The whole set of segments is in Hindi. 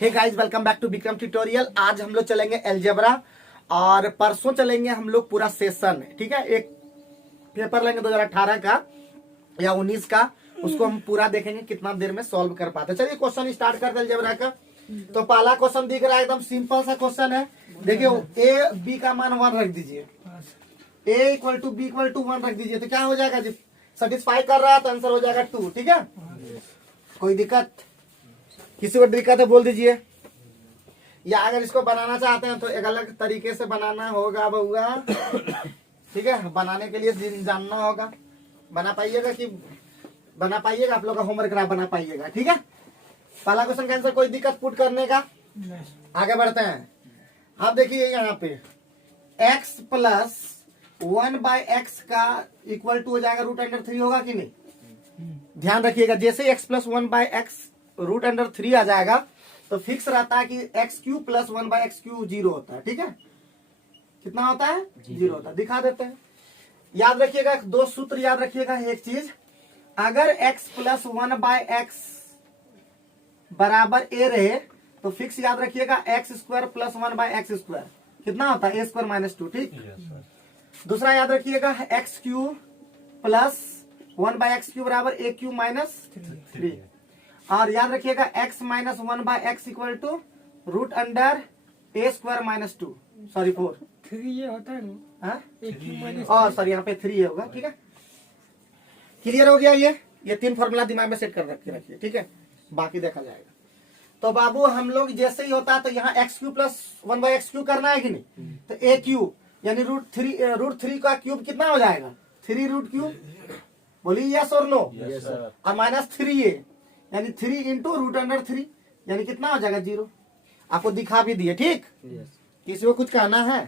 Hey guys, welcome back to Vikram tutorial. आज हम लोग चलेंगे अलजेब्रा और परसों चलेंगे हम लोग पूरा सेशन। ठीक है, एक पेपर लेंगे 2018 का या 19 का, उसको हम पूरा देखेंगे कितना देर में सॉल्व कर पाते। चलिए क्वेश्चन स्टार्ट करते हैं अलजेब्रा का। तो पहला क्वेश्चन दिख रहा है, एकदम सिंपल सा क्वेश्चन है। देखिए ए बी का मान 1 रख दीजिए, A equal to B equal to 1 रख दीजिए, तो क्या हो जाएगा जी? सेटिस्फाई कर रहा है तो आंसर हो जाएगा 2। ठीक है, कोई दिक्कत? किसी को दिक्कत है बोल दीजिए। या अगर इसको बनाना चाहते हैं तो एक अलग तरीके से बनाना होगा बउआ। ठीक है, बनाने के लिए जानना होगा। बना पाइएगा कि बना पाइएगा? आप लोग का होमवर्क आप बना पाइएगा। ठीक है, पहला क्वेश्चन का आंसर कोई दिक्कत पुट करने का? आगे बढ़ते हैं। आप देखिए यहाँ पे x प्लस 1/x का इक्वल टू हो जाएगा √3 होगा कि नहीं? ध्यान रखिएगा, जैसे x प्लस 1/x √3 आ जाएगा तो फिक्स रहता है कि x³ प्लस 1/x³ 0 होता है। ठीक है, कितना होता है? 0 होता है। दिखा देते हैं। याद रखिएगा, दो सूत्र याद रखिएगा। एक चीज, अगर x प्लस 1/x बराबर a रहे तो फिक्स याद रखिएगा x² प्लस 1/x² कितना होता है? a² - 2। ठीक, दूसरा याद रखिएगा x³ प्लस 1/x³ बराबर a³ - 3। और याद रखिएगा x minus 1/x equal to √a² - 2 sorry 4। 3 ये होता है ना? सॉरी यहाँ पे 3 होगा। ठीक है, क्लियर हो गया? ये 3 फॉर्मूला दिमाग में सेट कर रखिए। ठीक है, बाकी देखा जाएगा। तो बाबू हम लोग जैसे ही होता है तो यहाँ x³ प्लस 1/x³ करना है कि नहीं? तो a³ यानी √3 का क्यूब कितना हो जाएगा? 3√3। बोलिए यस और नो? और -3a यानी 3 इंटू √3 यानी कितना हो जाएगा? 0। आपको दिखा भी दिए। ठीक, किसी को कुछ कहना है?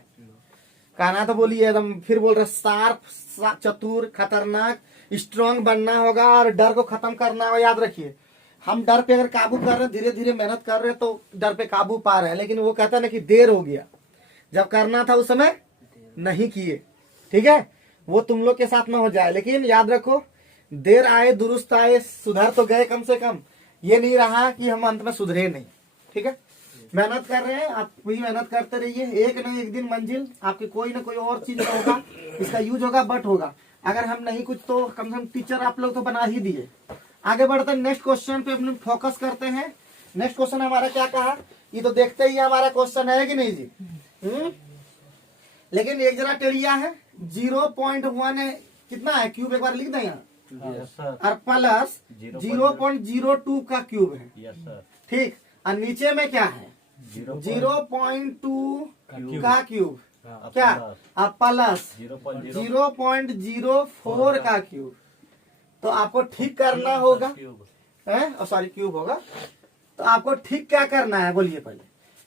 कहना तो बोलिए। एकदम फिर बोल रहे शार्प, चतुर, खतरनाक, स्ट्रांग बनना होगा और डर को खत्म करना होगा। याद रखिए, हम डर पे अगर काबू कर रहे हैं, धीरे धीरे मेहनत कर रहे हैं तो डर पे काबू पा रहे हैं। लेकिन वो कहता है ना कि देर हो गया, जब करना था उस समय नहीं किए। ठीक है, वो तुम लोग के साथ में हो जाए। लेकिन याद रखो, देर आए दुरुस्त आए, सुधर तो गए कम से कम। ये नहीं रहा कि हम अंत में सुधरे नहीं। ठीक है, मेहनत कर रहे हैं, आप भी मेहनत करते रहिए। एक न एक दिन मंजिल आपकी कोई ना कोई और चीज में होगा, इसका यूज होगा, बट होगा। अगर हम नहीं कुछ तो कम से कम टीचर आप लोग तो बना ही दिए। आगे बढ़ते हैं, नेक्स्ट क्वेश्चन पे अपने फोकस करते हैं। नेक्स्ट क्वेश्चन हमारा क्या कहा, ये तो देखते ही हमारा क्वेश्चन है कि नहीं जी? लेकिन एक जरा टेढ़िया है। 0.1 कितना है क्यूब? एक बार लिख दें यहाँ। और प्लस 0.02 का क्यूब है। ठीक, और नीचे में क्या है? 0.2 का क्यूब। क्या? और प्लस 0.04 का क्यूब। तो आपको ठीक करना होगा, सॉरी क्यूब होगा। तो आपको ठीक क्या करना है बोलिए पहले।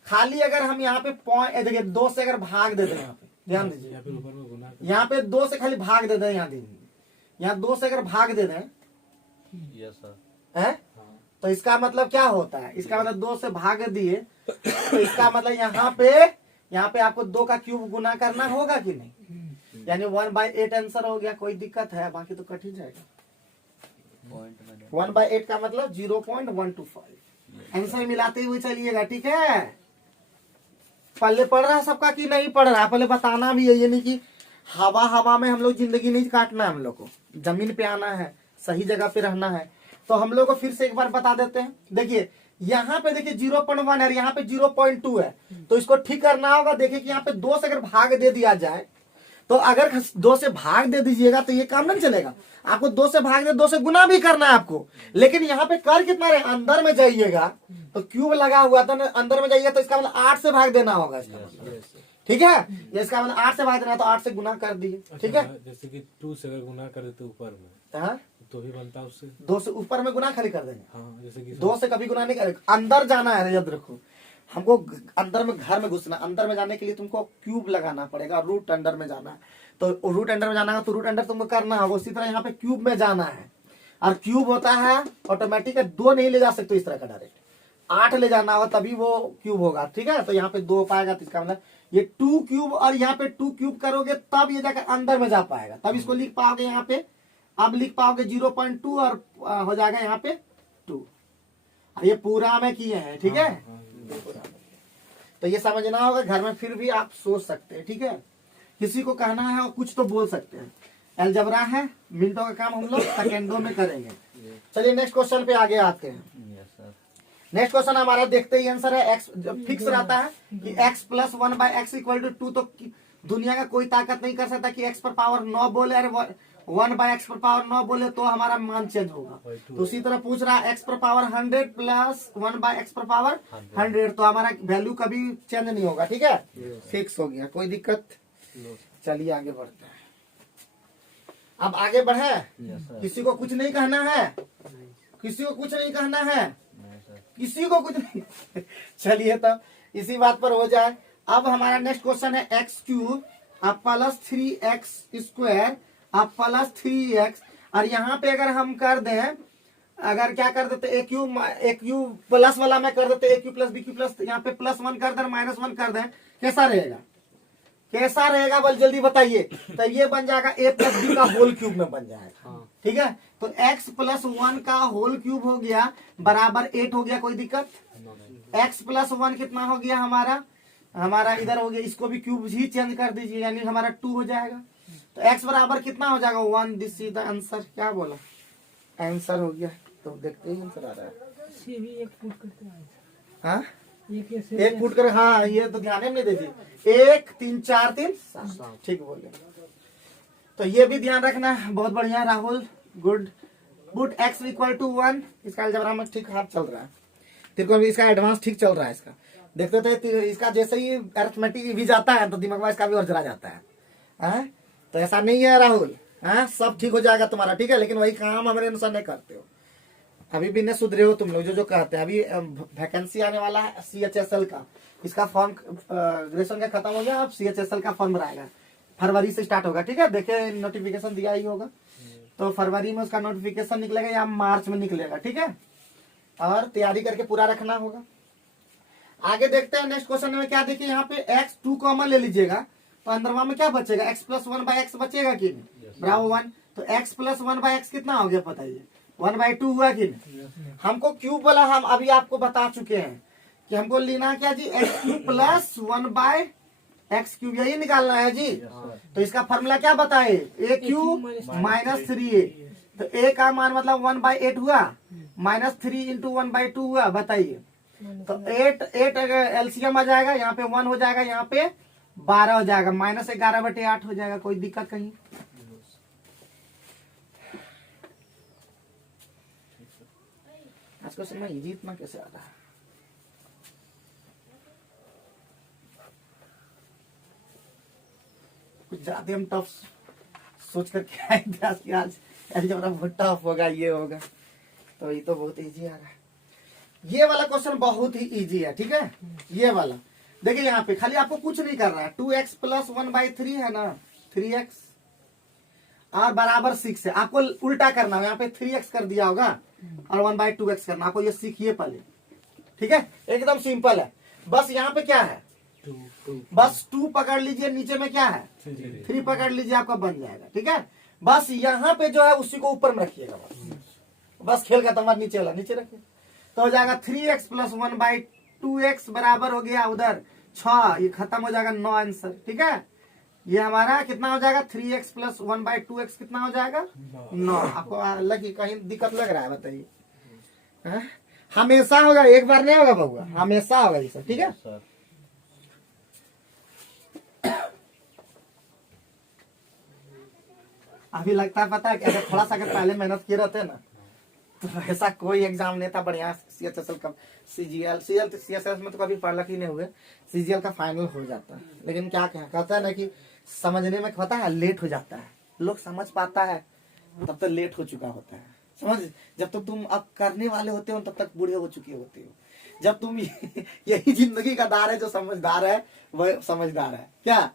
खाली अगर हम यहाँ पे पॉइंट देखिए 2 से अगर भाग दे दें, यहाँ पे ध्यान दीजिए, यहाँ पे 2 से खाली भाग दे दें। यहाँ 2 से अगर भाग दे दें है तो इसका मतलब क्या होता है? इसका मतलब 2 से भाग दिए तो इसका मतलब यहाँ पे आपको 2 का क्यूब गुना करना होगा कि नहीं? यानी 1/8 आंसर हो गया। कोई दिक्कत है? बाकी तो कट ही जाएगा। 1/8 का मतलब 0.125 आंसर मिलाते हुए चलिएगा। ठीक है, पहले पढ़ रहा है सबका कि नहीं पढ़ रहा? पहले बताना भी है। ये नहीं कि हवा में हम लोग जिंदगी नहीं काटना है। हम लोग को जमीन पे आना है, सही जगह पे रहना है। तो हम लोग को फिर से एक बार बता देते हैं। देखिए यहाँ पे देखिए 0.1 है, यहाँ पे 0.2 है। तो इसको ठीक करना होगा। देखिए कि यहाँ पे 2 से अगर भाग दे दिया जाए तो अगर 2 से भाग दे दीजिएगा तो ये काम नहीं चलेगा। आपको 2 से भाग दे, 2 से गुना भी करना है आपको। लेकिन यहाँ पे कर कितना रहे? अंदर में जाइएगा तो क्यूब लगा हुआ था, अंदर में जाइएगा तो इसका मतलब 8 से भाग देना होगा। ठीक है, ये इसका मतलब 8 से भाग देना, तो 8 से गुना कर दिए। ठीक है, जैसे कि 2 से अगर गुना कर देते ऊपर में तो ही बनता है उससे। 2 से ऊपर में गुना खाली कर देंगे। हाँ, जैसे कि 2 से कभी गुना नहीं करेगा। अंदर जाना है, याद रखो। हमको अंदर में, घर में घुसना। अंदर में जाने के लिए तुमको क्यूब लगाना पड़ेगा। रूट अंडर में जाना है तो रूट अंडर में जाना है तो रूट अंडर तुमको करना होगा। उसी तरह यहाँ पे क्यूब में जाना है। और क्यूब होता है ऑटोमेटिक 2 नहीं ले जा सकते इस तरह का, डायरेक्ट 8 ले जाना होगा तभी वो क्यूब होगा। ठीक है, तो यहाँ पे 2 पाएगा तो इसका मतलब ये 2 क्यूब, और यहाँ पे 2 क्यूब करोगे तब ये जाकर अंदर में जा पाएगा, तब इसको लिख पाओगे यहाँ पे। अब लिख पाओगे 0.2 और हो जाएगा यहाँ पे 2। ये पूरा में किए हैं। ठीक है, तो ये समझना होगा, घर में फिर भी आप सोच सकते हैं, ठीक है। किसी को कहना है और कुछ तो बोल सकते हैं। अलजेब्रा है, मिनटों का काम हम लोग सेकेंडों में करेंगे। चलिए नेक्स्ट क्वेश्चन पे आगे आते हैं। नेक्स्ट क्वेश्चन हमारा देखते ही आंसर है एक्स। जब फिक्स रहता है कि x plus 1/x equal to 2, तो दुनिया का कोई ताकत नहीं कर सकता कि x पर पावर 9 बोले और 1/x पर पावर 9 बोले तो हमारा मान चेंज होगा। तो उसी तरह पूछ रहा है x पर पावर 100 प्लस 1/x पर पावर 100, तो हमारा वैल्यू कभी चेंज नहीं होगा, ठीक है, फिक्स हो गया, कोई दिक्कत। चलिए आगे बढ़ते हैं। अब आगे बढ़े, किसी को कुछ नहीं कहना है, किसी को कुछ नहीं कहना है, किसी को कुछ नहीं चलिए तब इसी बात पर हो जाए। अब हमारा नेक्स्ट क्वेश्चन है x³ अब प्लस 3x² अब प्लस 3x, और यहाँ पे अगर हम कर दें, अगर क्या कर देते AQ प्लस वाला में कर देते AQ प्लस BQ प्लस, यहाँ पे +1 कर दें -1 कर दें, कैसा रहेगा, कैसा रहेगा बल जल्दी बताइए। तो ये बन जाएगा a प्लस b का होल क्यूब में बन जाएगा, ठीक है। तो x प्लस 1 का होल क्यूब हो गया बराबर 8 हो गया, कोई दिक्कत। x प्लस 1 कितना हो गया हमारा इधर हो गया, इसको भी क्यूब ही चेंज कर दीजिए, यानी हमारा 2 हो जाएगा। तो x बराबर कितना हो जाएगा 1, दिस इज द आंसर। क्या बोला, आंसर हो गया। तो देखते ही आंसर आ रहा है, हाँ एक फुट कर, हाँ ये तो ध्यान में नहीं देती, 1 3 4 3 7, ठीक बोले। तो ये भी ध्यान रखना, बहुत बढ़िया Rahul, good. Put x equal to 1, इसका अलजेब्रा में ठीक हाथ चल रहा है, तेरे को भी इसका एडवांस ठीक चल रहा है। इसका देखते थे, इसका जैसे ही अरिथमेटिक भी जाता है तो दिमाग में इसका भी और जला जाता है। तो ऐसा नहीं है राहुल, सब ठीक हो जाएगा तुम्हारा, ठीक है, लेकिन वही काम हमारे अनुसार नहीं करते हो, अभी भी नहीं सुधरे हो तुम लोग जो कहते हैं। अभी वैकेंसी आने वाला है CHSL का, इसका फॉर्म ग्रेजुएशन का खत्म हो गया, अब CHSL का फॉर्म भराएगा, फरवरी से स्टार्ट होगा, ठीक है। देखिए नोटिफिकेशन दिया ही होगा, तो फरवरी में उसका नोटिफिकेशन निकलेगा या मार्च में निकलेगा, ठीक है, और तैयारी करके पूरा रखना होगा। आगे देखते हैं नेक्स्ट क्वेश्चन में क्या देखिए, यहाँ पे x2 कॉमन ले लीजिएगा, तो अंदरवा में क्या बचेगा, x प्लस 1/x बचेगा कि नहीं, बराबर 1। तो x प्लस 1/x कितना हो गया बताइए, 1/2 हुआ कि नहीं। हमको क्यूब वाला हम अभी आपको बता चुके हैं कि हमको लेना क्या जी, x³ प्लस 1/x³, यही निकालना है जी। तो इसका फॉर्मूला क्या बताए, AQ माइनस 3a, तो a का मान मतलब 1/8 हुआ, -3 इंटू 1/2 हुआ, बताइए। तो 8 एलसीएम आ जाएगा, यहाँ पे 1 हो जाएगा, यहाँ पे 12 हो जाएगा, -11/8 हो जाएगा, कोई दिक्कत कहीं। आज का समय इजी इतना कैसे आ रहा है, कुछ ज्यादा हम टफ सोच करके आए थे आज की, आज अलजेब्रा बहुत टफ होगा, ये होगा, तो ये तो बहुत इजी आ रहा है। ये वाला क्वेश्चन बहुत ही इजी है, ठीक है। ये वाला देखिए, यहाँ पे खाली आपको कुछ नहीं करना है, 2x प्लस 1/3 है ना, 3x और बराबर 6 है, आपको उल्टा करना है, यहाँ पे 3x कर दिया होगा और 1/2x करना, आपको ये सीखिए पहले, ठीक है, एकदम सिंपल है। बस यहाँ पे क्या है, बस 2 पकड़ लीजिए, नीचे में क्या है 3 पकड़ लीजिए, आपका बन जाएगा, ठीक है। बस यहाँ पे जो है उसी को ऊपर में रखिएगा, बस खेल का तमार नीचे वाला नीचे रखिए, तो हो जाएगा 3x प्लस 1/2x बराबर हो गया उधर 6, ये खत्म हो जाएगा 9 आंसर, ठीक है। ये हमारा कितना हो जाएगा, 3x प्लस 1/2x कितना हो जाएगा 9। आपको लगी कहीं दिक्कत लग रहा है बताइए, हमेशा होगा, एक बार नहीं होगा बउआ, हमेशा होगा ये सब, ठीक है। अभी लगता है पता है कि अगर थोड़ा सा अगर पहले मेहनत किए रहते ना, तो ऐसा कोई एग्जाम नहीं था बढ़िया। CHSL का CSS में तो कभी पढ़ ही नहीं हुए, CGL का फाइनल हो जाता है, लेकिन क्या कहता है ना कि समझने में पता है लेट हो जाता है, लोग समझ पाता है तब तक लेट हो चुका होता है, समझ। जब तक तुम अब करने वाले होते हो तब तक बूढ़े हो चुके होते हो। जब तुम यही जिंदगी का दार है, जो समझदार है वह समझदार है। क्या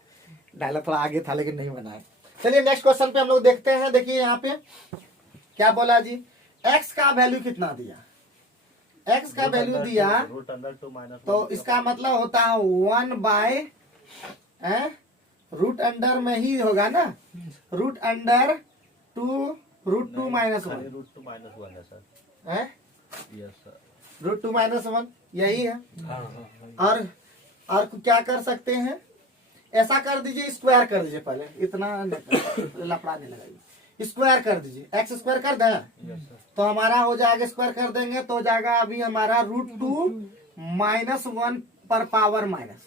डायलॉग थोड़ा आगे था लेकिन नहीं बनाए। चलिए नेक्स्ट क्वेश्चन पे हम लोग देखते हैं। देखिए यहाँ पे क्या बोला जी, x का वैल्यू कितना दिया, x का वैल्यू दिया तो इसका मतलब होता है 1/√अंडर में ही होगा ना, √2 √2 -1 है सर। √2 -1 यही है। हाँ हाँ और क्या कर सकते हैं, ऐसा कर दीजिए, स्क्वायर कर दीजिए पहले, इतना लफड़ा नहीं लगाइए, स्क्वायर कर दीजिए, एक्स स्क्वायर कर दें यस सर। तो हमारा हो जाएगा, स्क्वायर कर देंगे तो हो जाएगा अभी हमारा √2 -1 पर पावर माइनस,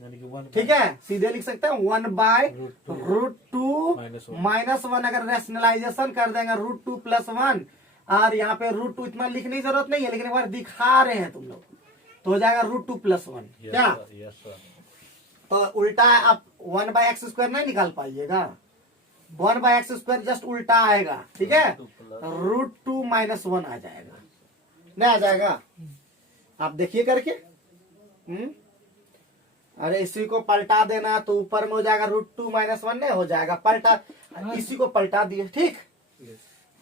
यानी कि 1 ठीक है, सीधे लिख सकते हैं 1/√2 -1। अगर रैशनलाइजेशन कर देंगे √2 + 1, और यहाँ पे √2 इतना लिखने की जरूरत नहीं है, लेकिन एक बार दिखा रहे हैं तुम लोग, तो हो जाएगा √2 + 1। क्या यस सर। तो उल्टा आप 1/x² नहीं निकाल पाइएगा, 1/x² जस्ट उल्टा आएगा, ठीक है, √2 - 1 आ जाएगा, नहीं आ जाएगा, आप देखिए करके। अरे इसी को पलटा देना तो ऊपर में हो जाएगा √2 - 1 नहीं हो जाएगा, पलटा, इसी को पलटा दिए, ठीक।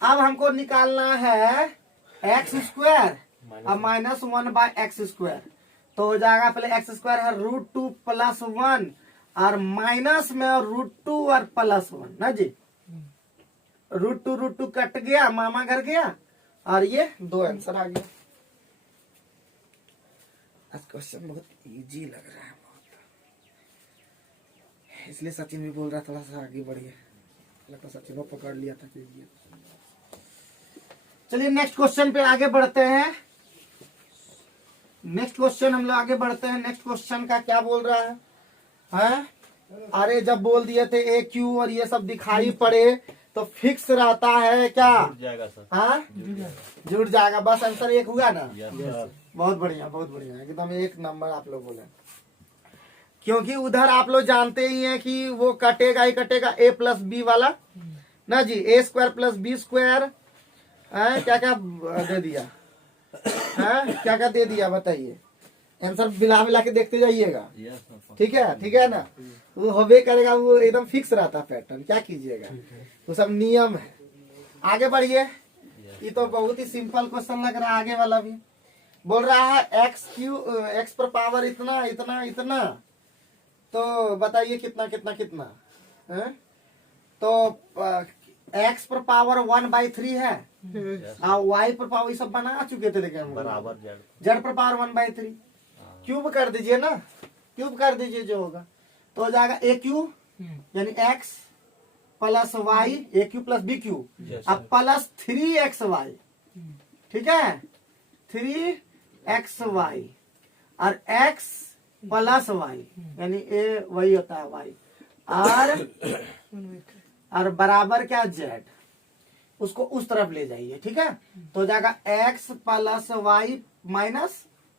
अब हमको निकालना है x², अब -1/x², तो हो जाएगा, पहले x² है √2 + 1, और माइनस में √2 और +1 ना जी, √2 कट गया, मामा घर गया, और ये 2 आंसर आ गया। आज क्वेश्चन बहुत इजी लग रहा है, इसलिए सचिन भी बोल रहा थोड़ा सा आगे बढ़िए, लगता सचिन को पकड़ लिया था। चलिए नेक्स्ट क्वेश्चन पे आगे बढ़ते हैं। नेक्स्ट क्वेश्चन हम लोग आगे बढ़ते हैं। नेक्स्ट क्वेश्चन का क्या बोल रहा है, हैं? अरे जब बोल दिए थे AQ और ये सब दिखाई पड़े तो फिक्स रहता है क्या, जुड़ जाएगा सर। हाँ जुड़ जाएगा, बस आंसर एक हुआ ना। Yes sir. बहुत बढ़िया, बहुत बढ़िया, एकदम एक नंबर आप लोग बोले, क्योंकि उधर आप लोग जानते ही हैं कि वो कटेगा ही कटेगा, A + B वाला ना जी, A² + B², क्या क्या दे दिया है, क्या क्या दे दिया बताइए, आंसर मिला के देखते जाइएगा, यस सर। ठीक है ना, वो होबे करेगा, वो एकदम फिक्स रहता पैटर्न, क्या कीजिएगा, वो सब नियम है। आगे बढ़िए, ये तो बहुत ही सिंपल क्वेश्चन लग रहा है। आगे वाला भी बोल रहा है x पर पावर इतना इतना इतना, तो बताइए कितना कितना कितना है? तो x पर पावर 1/3 है, और y पर पावर, ये सब बना चुके थे लेकिन हम बराबर z पर पावर 1/3, क्यूब कर दीजिए ना, क्यूब कर दीजिए जो होगा, तो हो जाएगा AQ यानी x + y, AQ + BQ, अब +3xy, ठीक है, 3xy, और x + y यानी a वही होता है y, और बराबर क्या z, उसको उस तरफ ले जाइए, ठीक है, तो हो जाएगा x + y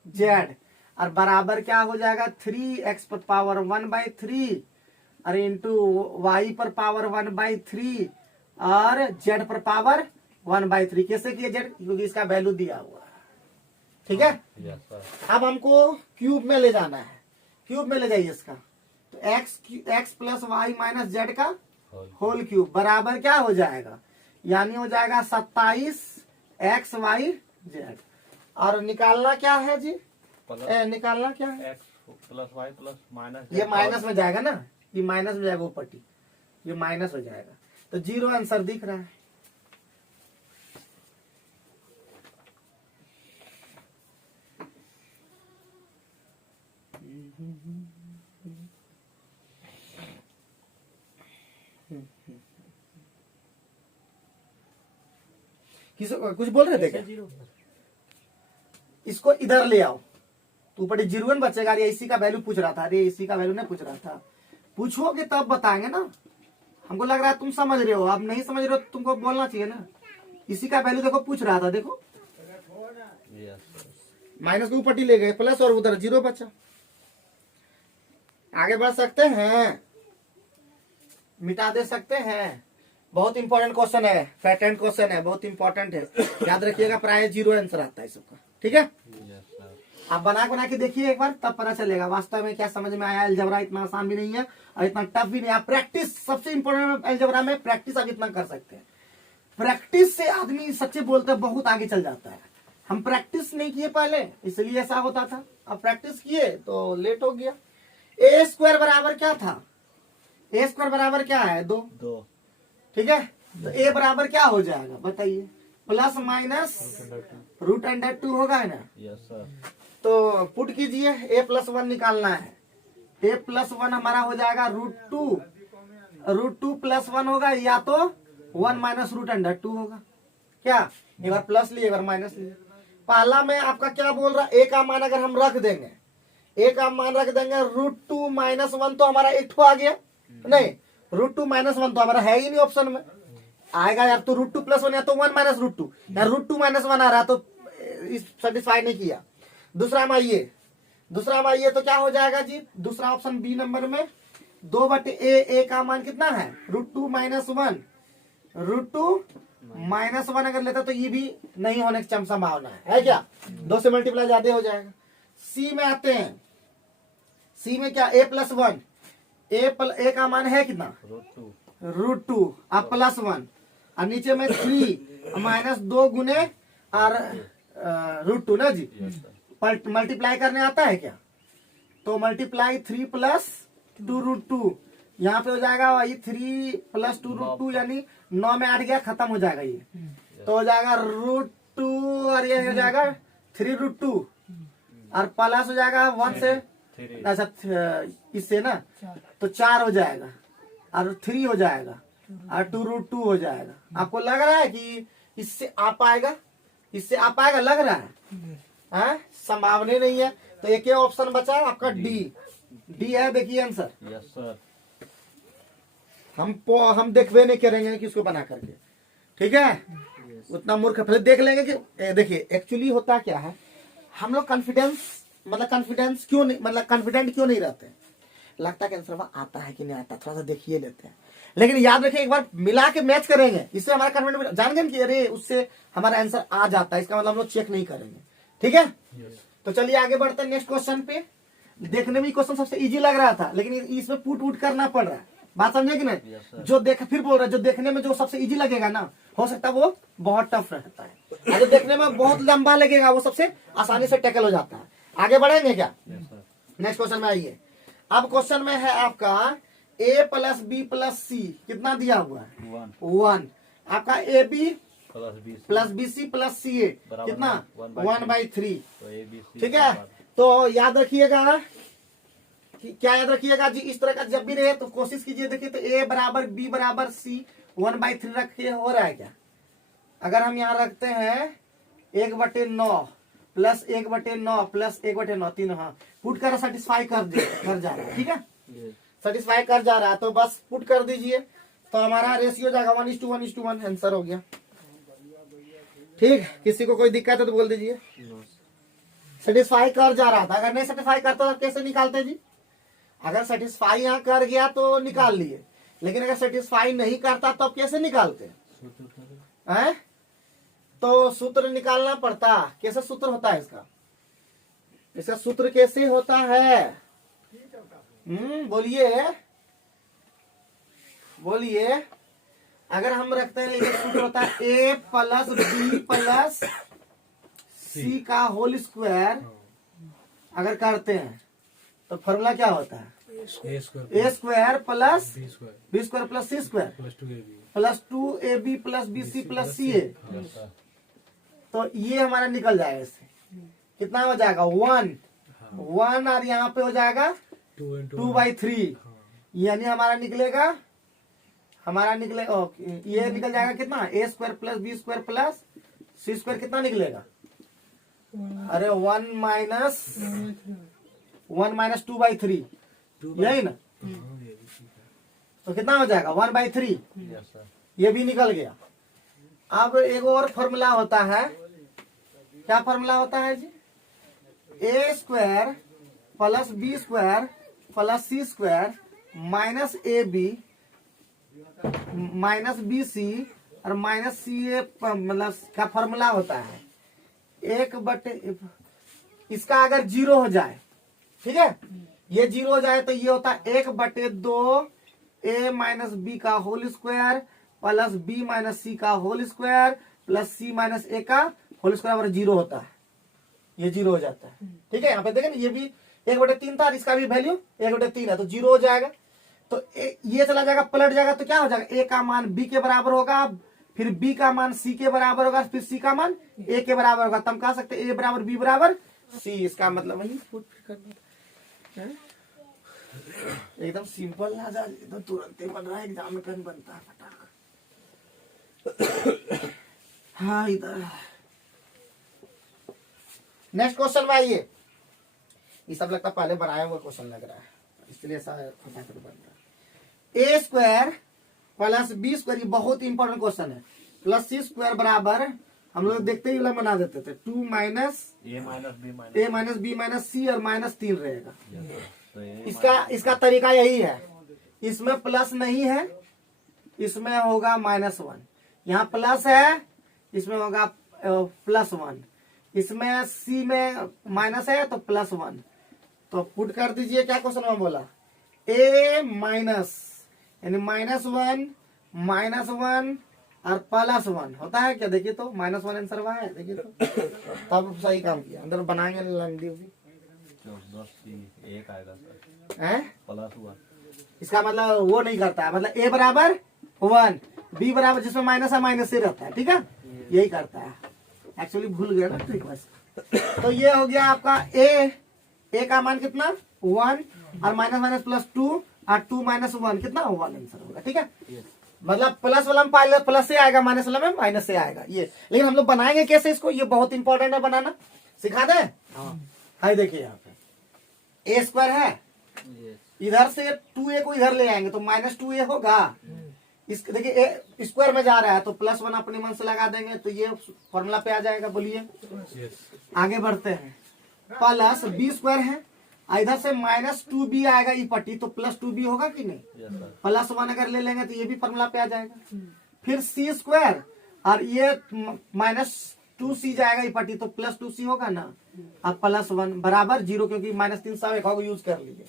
- z, और बराबर क्या हो जाएगा 3x पर पावर 1/3, और इंटू y पर पावर 1/3, और z पर पावर 1/3। कैसे किए z, क्योंकि इसका वैल्यू दिया हुआ है, ठीक है। Yes sir. अब हमको क्यूब में ले जाना है, क्यूब में ले जाइए इसका, तो x + y - z का होल क्यूब बराबर क्या हो जाएगा, यानी हो जाएगा 27xy z, और निकालना क्या है जी, निकालना क्या है, x + y + ये माइनस में जाएगा ना, ये माइनस में जाएगा, वो पट्टी ये माइनस हो जाएगा, तो 0 आंसर दिख रहा है। कुछ बोल रहे थे क्या, इसको इधर ले आओ, तो ऊपर 0 बचेगा। अरे इसी का वैल्यू पूछ रहा था, अरे इसी का वैल्यू नहीं पूछ रहा था, पूछोगे तब बताएंगे ना, हमको लग रहा है तुम समझ रहे हो, आप नहीं समझ रहे हो, तुमको बोलना चाहिए ना, इसी का वैल्यू देखो पूछ रहा था, देखो माइनस को ऊपर ले गए, प्लस और उधर 0 बचा। आगे बढ़ सकते हैं, मिटा दे सकते हैं। बहुत इंपॉर्टेंट क्वेश्चन है, पैटर्न क्वेश्चन है, बहुत इंपॉर्टेंट है, याद रखिएगा, प्राय 0 आंसर आता है सबका, ठीक है। आप बना के देखिए एक बार, तब पता चलेगा वास्तव में क्या समझ में आया। अलजेब्रा इतना आसान भी नहीं है और इतना टफ भी नहीं है। प्रैक्टिस सबसे इंपॉर्टेंट अलजेब्रा में, प्रैक्टिस आप इतना कर सकते हैं। प्रैक्टिस से आदमी सच्चे बोलते बहुत आगे चल जाता है। हम प्रैक्टिस नहीं किए पहले, इसलिए ऐसा होता था, अब प्रैक्टिस किए तो लेट हो गया। A² बराबर क्या था, A² बराबर क्या है, 2, ठीक है, तो A बराबर क्या हो जाएगा बताइए, ±√√2 होगा ना। Yes sir. तो पुट कीजिए, a+1 निकालना है। a+1 हमारा हो जाएगा √2 +1 होगा, या तो 1 माइनस √2 होगा। क्या एक बार प्लस लिए एक बार माइनस लिए। पहला में आपका क्या बोल रहा है, a का मान अगर हम रख देंगे, a का मान रख देंगे √2 - 1 तो हमारा एक ठो आ गया, नहीं √2 - 1 तो हमारा है ही नहीं ऑप्शन में आएगा यार। तो √2 +1 या तो 1 माइनस √2 या √2 - 1 आ रहा है, तो सेटिस्फाई नहीं किया। दूसरा में आइए तो क्या हो जाएगा जी, दूसरा ऑप्शन बी नंबर में 2/a का मान कितना है √2 - 1, √2 - 1 अगर लेता तो ये भी नहीं होने की संभावना है क्या, 2 से मल्टीप्लाई ज्यादा हो जाएगा। सी में आते हैं, सी में क्या a+1, a का मान है कितना √2 और +1 और नीचे में 3 -2 गुने और √2 ना जी, मल्टीप्लाई करने आता है क्या, तो मल्टीप्लाई 3 + 2 √2, यहाँ पे हो जाएगा वही 3 + 2 √2 यानी 9 में 8 गया, खत्म हो जाएगा ये। तो हो जाएगा √2 और ये हो जाएगा 3 √2 और प्लस हो जाएगा 1 से, अच्छा इससे ना तो 4 हो जाएगा और 3 हो जाएगा और 2 √2 हो जाएगा। आपको लग रहा है कि इससे आ पाएगा, लग रहा है संभावना नहीं है। तो एक ही ऑप्शन बचा आपका डी है, देखिए आंसर। Yes sir. हम देखबे नहीं करेंगे कि उसको बना करके, ठीक है उतना मूर्ख फिर देख लेंगे कि देखिए एक्चुअली होता क्या है, हम लोग कॉन्फिडेंट क्यों नहीं रहते, लगता है कि आंसर आता है कि नहीं आता, थोड़ा सा देखिए लेते हैं। लेकिन याद रखिए एक बार मिला के मैच करेंगे, इससे हमारा कॉन्फिडेंस जान गए कि अरे उससे हमारा आंसर आ जाता है, इसका मतलब हम लोग चेक नहीं करेंगे, ठीक है। तो चलिए आगे बढ़ते हैं नेक्स्ट क्वेश्चन पे। देखने में क्वेश्चन सबसे इजी लग रहा था, लेकिन इसमें पुट करना पड़ रहा है, बात समझे कि नहीं। जो फिर बोल रहा है, जो देखने में जो सबसे इजी लगेगा ना, हो सकता है वो बहुत टफ रहता है, और जो देखने में बहुत लंबा लगेगा वो सबसे आसानी से टैकल हो जाता है। आगे बढ़ेंगे क्या, नेक्स्ट क्वेश्चन में आइए। अब क्वेश्चन में है आपका a + b + c कितना दिया हुआ है 1, आपका ab + bc + ca कितना 1/3, ठीक है। तो याद रखिएगा, क्या याद रखिएगा जी, इस तरह का जब भी रहे तो कोशिश कीजिए, देखिए तो a = b = c 1/3 रख के हो रहा है क्या। अगर हम यहाँ रखते हैं 1/9 + 1/9 + 1/9 3, हाँ पुट कर सेटिस्फाई कर जा रहा है, ठीक है सेटिस्फाई कर जा रहा है, तो बस पुट कर दीजिए, तो हमारा रेशियो जाएगा 1:1:1 आंसर हो गया, ठीक। किसी को कोई दिक्कत है तो बोल दीजिए। सेटिस्फाई कर जा रहा था, अगर नहीं सेटिस्फाई करता तो कैसे निकालते जी, अगर सेटिस्फाई यहाँ कर गया तो निकाल लिए, लेकिन अगर सेटिस्फाई नहीं करता तो कैसे निकालते हैं, तो सूत्र निकालना पड़ता। कैसे सूत्र होता है इसका सूत्र कैसे होता है, बोलिए। अगर हम रखते हैं, ये सूत्र होता है a + b + c का होल स्क्वायर, अगर करते हैं तो फॉर्मूला क्या होता है a square + b square + c square + 2ab + bc + ca। तो ये हमारा निकल जाएगा, इससे कितना हो जाएगा 1 और यहाँ पे हो जाएगा 2/3, यानी हमारा निकलेगा ये निकल जाएगा कितना a square + b square + c square, कितना निकलेगा, अरे 1 - 2/3, यही ना, तो कितना हो जाएगा 1/3, ये भी निकल गया। अब एक और फॉर्मूला होता है, क्या फॉर्मूला होता है जी, a square + b square + c square -ab -bc और -ca मतलब का फॉर्मूला होता है 1/, इसका अगर 0 हो जाए, ठीक है, ये 0 हो जाए तो ये होता है 1/2 a - b का होल स्क्वायर + b - c का होल स्क्वायर + c - a का होल स्क्वायर बराबर 0 होता है, ये 0 हो जाता है, ठीक है। यहाँ पे देखें ये भी 1/3 था, इसका भी वैल्यू 1/3 है, तो 0 हो जाएगा। तो ये चला जाएगा, पलट जाएगा, तो क्या हो जाएगा, a का मान b के बराबर होगा, फिर b का मान c के बराबर होगा, फिर c का मान a के बराबर होगा, तब कह सकते a = b = सी, इसका मतलब वही पुट करना है। एकदम सिंपल ना जा, एकदम तुरंत ही बन रहा है, एग्जाम में पेन बनता है फटाक। हाँ इधर नेक्स्ट क्वेश्चन में आइए। ये सब लगता पहले बनाया हुआ क्वेश्चन लग रहा है, इसलिए ऐसा फटाफट बन रहा है। A square plus B square, ये बहुत इंपॉर्टेंट क्वेश्चन है, प्लस सी स्क्वायर बराबर, हम लोग देखते ही वाला बना देते थे, 2 माइनस ए माइनस बी माइनस सी और माइनस 3 रहेगा। इसका तरीका यही है, इसमें प्लस नहीं है, इसमें होगा -1, यहाँ प्लस है, इसमें होगा +1, इसमें सी में माइनस है तो +1, तो पुट कर दीजिए। क्या क्वेश्चन में बोला, ए माइनस यानी -1 -1 और +1 होता है क्या, देखिए तो -1 आंसर वहां है, देखिए तो तब सही काम किया। अंदर बनाएंगे लंडी भी है, इसका मतलब वो नहीं करता है, मतलब ए बराबर 1 बी बराबर जिसमें माइनस है माइनस से रहता है, ठीक है, यही करता है। एक्चुअली भूल गया ना ट्रिक बस। तो ये हो गया आपका ए का मान कितना 1 और माइनस +2 और 2 - 1 कितना 1 आंसर होगा, ठीक है। मतलब प्लस वाला में प्लस से आएगा, माइनस वाला में माइनस से आएगा ये। लेकिन हम लोग बनाएंगे कैसे इसको, ये बहुत इंपॉर्टेंट है बनाना, सिखा दे। हाँ देखिए यहाँ पे ए स्क्वायर है, इधर से 2a को इधर ले आएंगे तो -2a होगा। इस देखिए स्क्वायर में जा रहा है तो +1 अपने मन से लगा देंगे तो ये फॉर्मूला पे आ जाएगा। बोलिए आगे बढ़ते हैं, प्लस बी स्क्वायर है, इधर से -2b आएगा ई पट्टी तो +2b होगा कि नहीं, +1 अगर ले लेंगे तो ये भी फॉर्मूला पे आ जाएगा। फिर सी स्क्वायर और ये -2c जाएगा ई पट्टी तो +2c होगा ना, अब +1 बराबर 0, क्योंकि -3 सब एक यूज कर लिए,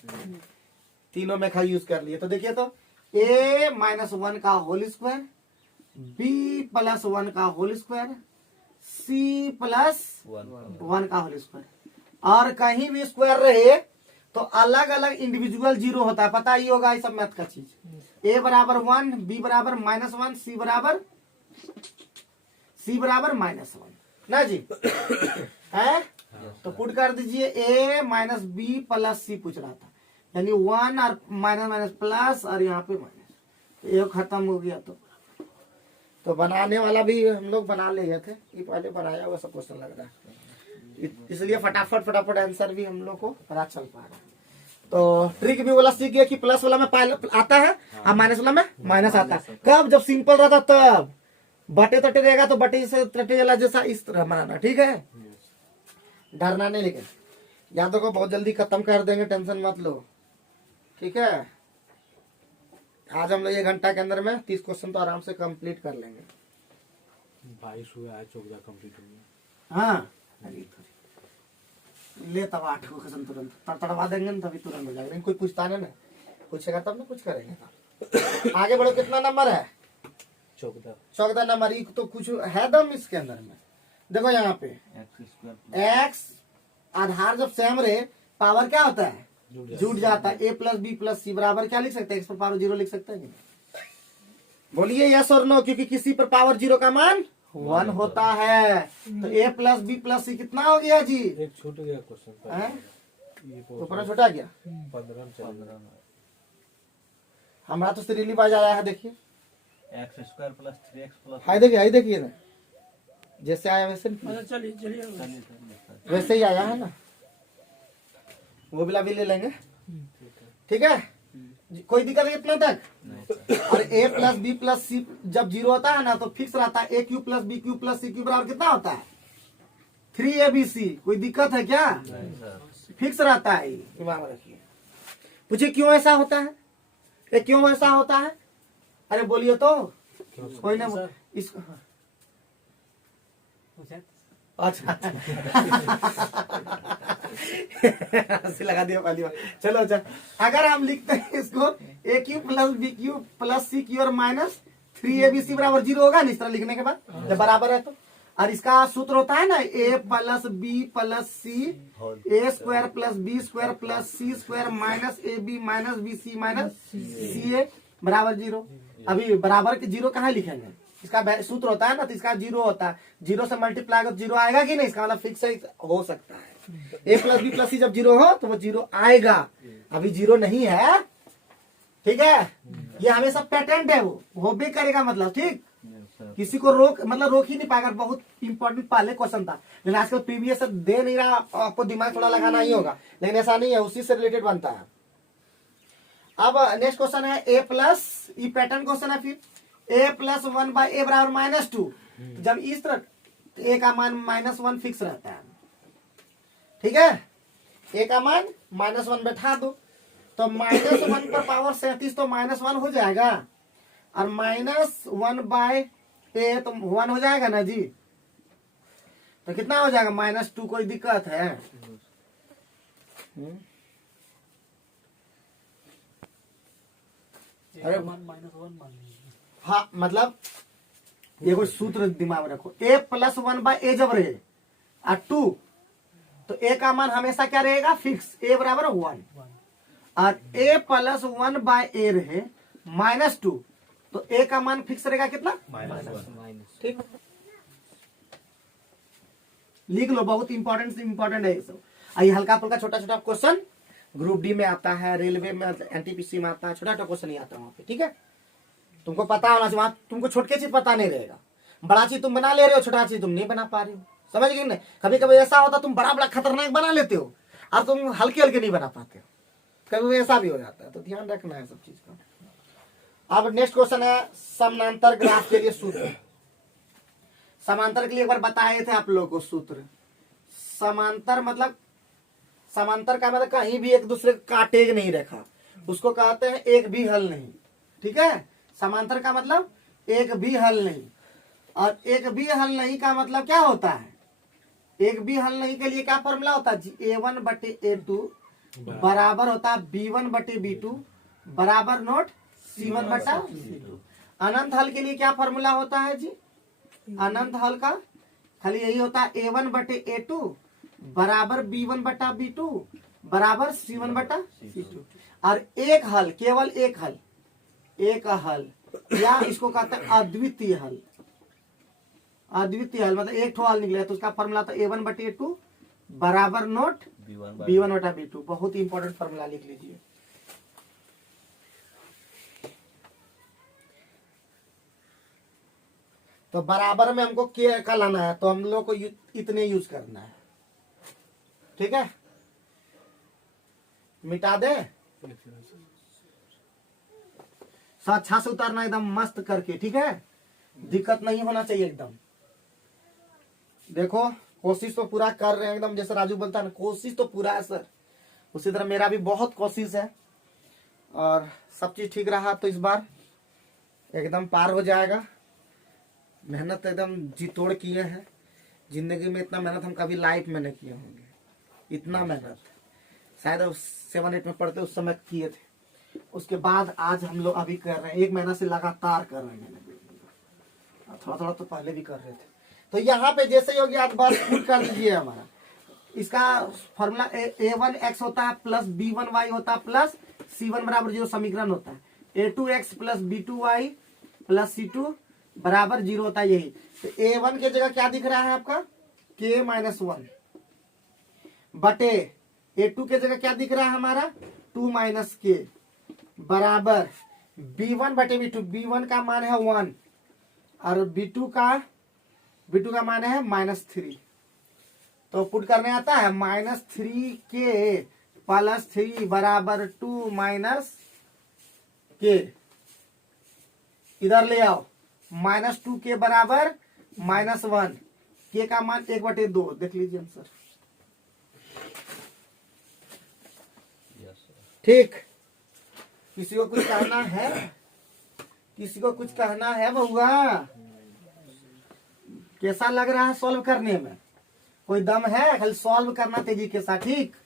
तीनों में यूज कर लिए। तो देखिए तो a -1 का होल स्क्वायर, b +1 का होल स्क्वायर, c +1 का होल स्क्वायर, और कहीं भी स्क्वायर रहे तो अलग अलग इंडिविजुअल 0 होता है, पता ही होगा ये सब मैथ का चीज। a बराबर 1, b बराबर -1, c बराबर -1 ना जी है। तो पुट कर दीजिए a - b + c पूछ रहा था, यानी 1 और माइनस प्लस और यहाँ पे माइनस, ये खत्म हो गया। तो बनाने वाला भी हम लोग बना ले गए थे, ये पहले बनाया हुआ सब क्वेश्चन लग रहा है, इसलिए फटाफट आंसर भी हम लोग को पता चल पा रहा है। तो ट्रिक भी वाला सीख गया कि प्लस वाला में आता है और माइनस वाला में माइनस आता है। कब, जब सिंपल रहता तब, बटे तटे रहेगा तो बटे से तटे वाला जैसा इस तरह बनाना, ठीक है, डरना नहीं। लेकिन यादों को बहुत जल्दी खत्म कर देंगे, टेंशन मत लो, ठीक है। आज हम लोग 1 घंटा के अंदर में 30 क्वेश्चन तो आराम से कंप्लीट कर लेंगे। 22 हुए, आज 14 कंप्लीट हो गया। हाँ ले तब 8 क्वेश्चन तुरंत तड़वा देंगे ना, तभी तुरंत हो जाएगा। लेकिन कोई पूछता नहीं ना, पूछेगा तब ना कुछ करेंगे। आगे बढ़ो, कितना नंबर है 14 नंबर। तो कुछ है दम इसके अंदर में, देखो यहाँ पे x आधार जब सेम रहे, पावर क्या होता है, जुड़ जाता है। a + b + c बराबर क्या लिख सकते हैं, x पर पावर 0 लिख सकते हैं। बोलिए यस और नो, क्योंकि किसी पर पावर 0 का मान 1 होता है। तो a + b + c कितना हो गया जी, एक छूट गया क्वेश्चन, तो छोटा गया 15 हमारा तो सीरियली बाज आया है, देखिए x² + 3x + हाय देखिए ना, जैसे आया वैसे वैसे ही आया है ना, वो भी ले लेंगे, ठीक है। कोई दिक्कत है इतना तक। और a + b + c जब 0 होता है ना तो फिक्स रहता है, a³ + b³ + c³ बराबर कितना होता है 3abc। कोई दिक्कत है क्या, फिक्स रहता है, दिमाग में रखिए। पूछिए क्यों ऐसा होता है, ये क्यों ऐसा होता है, अरे बोलिए तो, कोई ना इसको। अच्छा हंसी लगा दिया पहली बार। चलो अच्छा, अगर हम लिखते हैं इसको a³ + b³ + c³ और -3abc बराबर 0 होगा ना, इस तरह लिखने के बाद जब बराबर है तो। और इसका सूत्र होता है ना a + b + c, a² + b² + c² -ab -bc -ca बराबर 0। अभी बराबर के 0 कहाँ लिखेंगे, इसका सूत्र होता है ना, तो इसका 0 होता है, 0 से मल्टीप्लाई कर 0 आएगा कि नहीं, इसका मतलब फिक्स हो सकता है। ए प्लस बी प्लस सी जब 0 हो तो वो 0 आएगा, अभी 0 नहीं है, ठीक है। ये हमेशा पेटेंट है, वो भी करेगा मतलब, ठीक। किसी को रोक ही नहीं पाएगा। बहुत इंपॉर्टेंट पहले क्वेश्चन था, लेकिन आजकल प्रीवियस दे नहीं रहा, आपको दिमाग थोड़ा लगाना ही होगा, लेकिन ऐसा नहीं है, उसी से रिलेटेड बनता है। अब नेक्स्ट क्वेश्चन है ए प्लस, ये पैटर्न क्वेश्चन है फिर, ए प्लस 1 बाई ए बराबर -2। जब इस तरह ए का मान -1 फिक्स रहता है, ठीक है। ए का मान -1 बैठा दो, तो -1 पर पावर 37 तो -1 हो जाएगा, और -1 बाय ए तो 1 हो जाएगा ना जी। तो कितना हो जाएगा -2, कोई दिक्कत है? अरे हाँ, मतलब ये कोई सूत्र दिमाग में रखो, ए प्लस 1 बाय ए जब रहे और 2, तो ए का मान हमेशा क्या रहेगा? फिक्स, ए बराबर 1, और ए प्लस 1 बाय ए रहे -2, तो ए का मान फिक्स रहेगा कितना? -1। ठीक, लिख लो, बहुत इंपॉर्टेंट है ये सब। ये हल्का फुल्का छोटा छोटा क्वेश्चन ग्रुप डी में आता है, रेलवे में, एनटीपीसी में आता है, छोटा छोटा क्वेश्चन ही आता है वहां पे, ठीक है। तुमको पता होना चाहिए, वहां तुमको छोटके चीज पता नहीं रहेगा, बड़ा चीज तुम बना ले रहे हो, छोटा चीज तुम नहीं बना पा रहे हो, समझ गए नहीं? कभी कभी ऐसा होता तुम बड़ा बड़ा खतरनाक बना लेते हो और तुम हल्के हल्के नहीं बना पाते हो, कभी ऐसा भी हो जाता है, तो ध्यान रखना है सब चीज का। अब नेक्स्ट क्वेश्चन है समांतर ग्राफ के लिए सूत्र। समांतर के लिए एक बार बताए थे आप लोगों को सूत्र। समांतर मतलब, समांतर का मतलब कहीं भी एक दूसरे को काटेगा नहीं रेखा, उसको कहते हैं एक भी हल नहीं, ठीक है। समांतर का मतलब एक भी हल नहीं, और एक भी हल नहीं का मतलब क्या होता है? एक भी हल नहीं के लिए क्या फॉर्मूला होता है? A1 बटे A2 बराबर होता है B1 बटे B2 बराबर नोट C1 बटा C2। अनंत हल के लिए क्या फॉर्मूला होता है जी? अनंत हल का खाली यही होता है A1 बटे A2 बराबर B1 बटा B2 बराबर C1 बटा C2। और एक हल, केवल एक हल, एक हल, या इसको कहते हैं अद्वितीय हल। अद्वितीय हल मतलब एक ठो हल निकले, तो उसका फॉर्मूला था A1 बटे A2 बराबर नोट B1 बटा B2। बहुत इंपॉर्टेंट फॉर्मूला लिख लीजिए। तो बराबर में हमको के का लाना है, तो हम लोग को इतने यूज करना है, ठीक है। मिटा दे, अच्छा से उतारना एकदम मस्त करके, ठीक है, दिक्कत नहीं होना चाहिए एकदम। देखो कोशिश तो पूरा कर रहे हैं एकदम, जैसे राजू बोलता है ना, कोशिश तो पूरा है सर, उसी तरह मेरा भी बहुत कोशिश है, और सब चीज ठीक रहा तो इस बार एकदम पार हो जाएगा। मेहनत एकदम जी तोड़ किए हैं, जिंदगी में इतना मेहनत हम कभी लाइफ में नहीं किए होंगे, इतना मेहनत शायद 7-8 में पढ़ते उस समय किए थे, उसके बाद आज हम लोग अभी कर रहे हैं, 1 महीना से लगातार कर रहे हैं, थोड़ा थोड़ा तो पहले भी कर रहे थे। तो यहाँ पे जैसे ही होगी आप बस पुट कर दीजिए हमारा, इसका फॉर्मूला A1x होता है प्लस B1y होता है प्लस C1 बराबर 0 समीकरण होता है। A2x plus B2y plus C2 बराबर 0 होता है, यही। तो A1 की जगह क्या दिख रहा है आपका? K-1 बटे A2 की जगह क्या दिख रहा है हमारा? 2 माइनस K बराबर B1 बटे B2। B1 का मान है 1 और B2 का मान है -3। तो पुट करने आता है -3K प्लस 3 बराबर 2 माइनस K। इधर ले आओ, -2K बराबर -1, K का मान 1/2। देख लीजिए आंसर, ठीक। किसी को कुछ कहना है? किसी को कुछ कहना है बहुआ? कैसा लग रहा है सॉल्व करने में? कोई दम है? खाली सॉल्व करना तेजी के साथ, ठीक।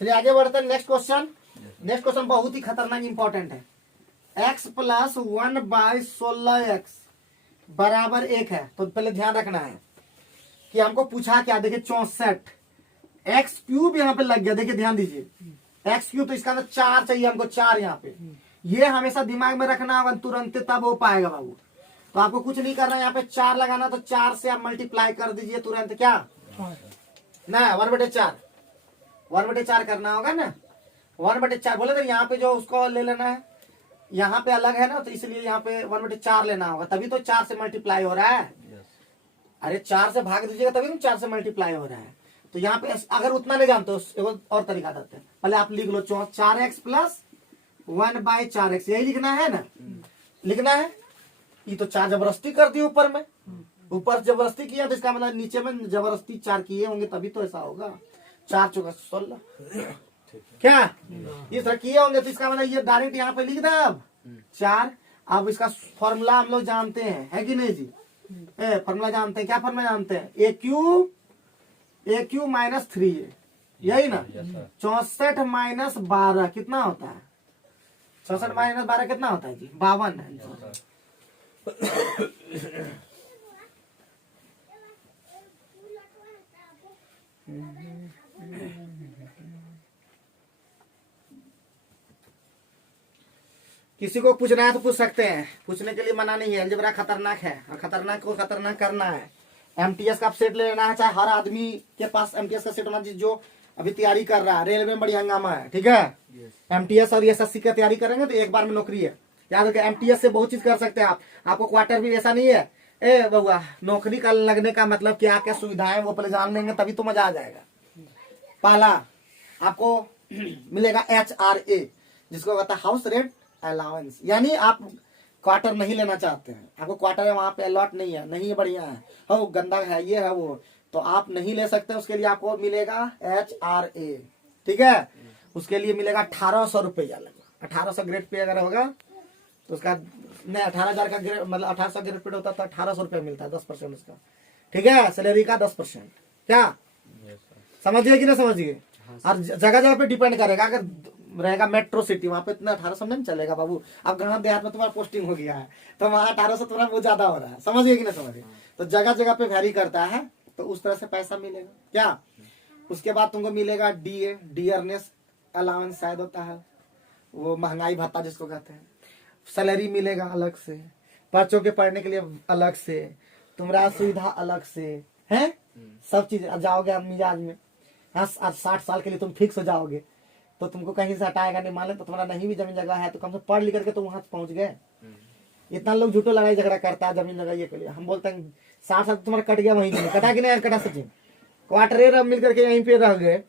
चलिए आगे बढ़ते हैं। Next question. नेक्स्ट क्वेश्चन बहुत ही खतरनाक इंपॉर्टेंट है। x प्लस 1 बाय 16x बराबर 1 है। तो पहले ध्यान रखना है कि हमको पूछा क्या, देखिए 64, एक्स क्यूब यहाँ पे लग गया, देखिए ध्यान दीजिए, एक्स क्यूब, तो इसका अंदर 4 चाहिए हमको, 4 यहाँ पे। ये हमेशा दिमाग में रखना होगा, तुरंत तब हो पाएगा बाबू। तो आपको कुछ नहीं करना है, यहाँ पे 4 लगाना, तो 4 से आप मल्टीप्लाई कर दीजिए तुरंत। क्या ना 1/4 1/4 करना होगा ना, 1/4 बोले तो यहाँ पे जो उसको ले लेना है, यहाँ पे अलग है ना, तो इसलिए यहाँ पे 1/4 लेना होगा, तभी तो 4 से मल्टीप्लाई हो रहा है। अरे 4 से भाग दीजिएगा तभी तो 4 से मल्टीप्लाई हो रहा है। तो यहाँ पे अगर उतना नहीं जानते हो और तरीका देते हैं, पहले आप लिख लो 4x प्लस 1/4x, यही लिखना है ना, लिखना है। ये तो 4 जबरदस्ती कर दी ऊपर में, ऊपर जबरदस्ती किया तो इसका मतलब नीचे में जबरदस्ती 4 किए होंगे, तभी तो ऐसा होगा। 4 चौका 16 क्या इस तरह किए होंगे, तो इसका मतलब ये डायरेक्ट यहाँ पे लिख दे अब 4। अब इसका फॉर्मूला हम लोग जानते हैं, है कि नहीं जी? फॉर्मूला जानते हैं, क्या फॉर्मूला जानते हैं? ए क्यू माइनस 3, यही ना। 64 माइनस 12 कितना होता है? 64 माइनस 12 कितना होता है जी? 52 है। किसी को पूछना है तो पूछ सकते हैं, पूछने के लिए मना नहीं है। अलजेब्रा खतरनाक है और खतरनाक को खतरनाक करना है। एमटीएस का सेट ले लेना है, चाहे हर आदमी के पास एमटीएस का सेट होना चाहिए जो अभी तैयारी कर रहा है। रेलवे में बड़ी हंगामा है, ठीक है। एमटीएस और एसएससी की तैयारी करेंगे तो एक बार में नौकरी है। याद रखिए एमटीएस से बहुत चीज कर सकते हैं आप। आपको क्वार्टर भी ऐसा नहीं है, ए बउआ नौकरी का लगने का मतलब क्या क्या सुविधाएं वो पहले जान लेंगे तभी तो मजा आ जाएगा। पहला आपको मिलेगा HRA, जिसको कहता है हाउस रेंट अलाउंस, यानी आप क्वार्टर नहीं लेना चाहते हैं, आपको क्वार्टर है वहां पे अलॉट नहीं है, नहीं है बढ़िया है, हो गंदा है, ये है वो, तो आप नहीं ले सकते। उसके लिए आपको मिलेगा HRA, ठीक है। उसके लिए मिलेगा 1800 रुपया लगेगा। 1800 ग्रेड पे अगर होगा तो उसका नहीं 18,000 का ग्रेड, मतलब 1800 ग्रेड पे होता तो 1800 रुपया मिलता है, 10% उसका, ठीक है। सैलरी का 10%, क्या समझिए कि ना समझिए। और जगह जगह पे डिपेंड करेगा, अगर रहेगा मेट्रो सिटी वहां पे इतना 1800 नहीं चलेगा बाबू। अब गांव देहात में तुम्हारा पोस्टिंग हो गया है तो वहां 1800 तुम्हारा बहुत ज्यादा हो रहा है, समझिए कि ना समझिए। तो जगह जगह पे वेरी करता है, तो उस तरह से पैसा मिलेगा, क्या। उसके बाद तुमको मिलेगा DA, डियरनेस अलाउंस शायद होता है, वो महंगाई भत्ता जिसको कहते हैं। सैलरी मिलेगा अलग से, बच्चों के पढ़ने के लिए अलग से, तुम्हारा सुविधा अलग से है, सब चीज। जाओगे आप मिजाज में, हाँ आज 60 साल के लिए तुम फिक्स हो जाओगे तो तुमको कहीं से हटाएगा नहीं, मान लो तो तुम्हारा नहीं भी जमीन जगह है तो कम से पढ़ लिख करके तुम वहां पहुंच गए। इतना लोग झूठो लड़ाई झगड़ा करता है जमीन जगह के लिए। हम बोलते हैं 60 साल तुम्हारा कट गया, वहीं कटा कि नहीं कटा सचिन, क्वार्टर मिल करके यहीं पे रह गए,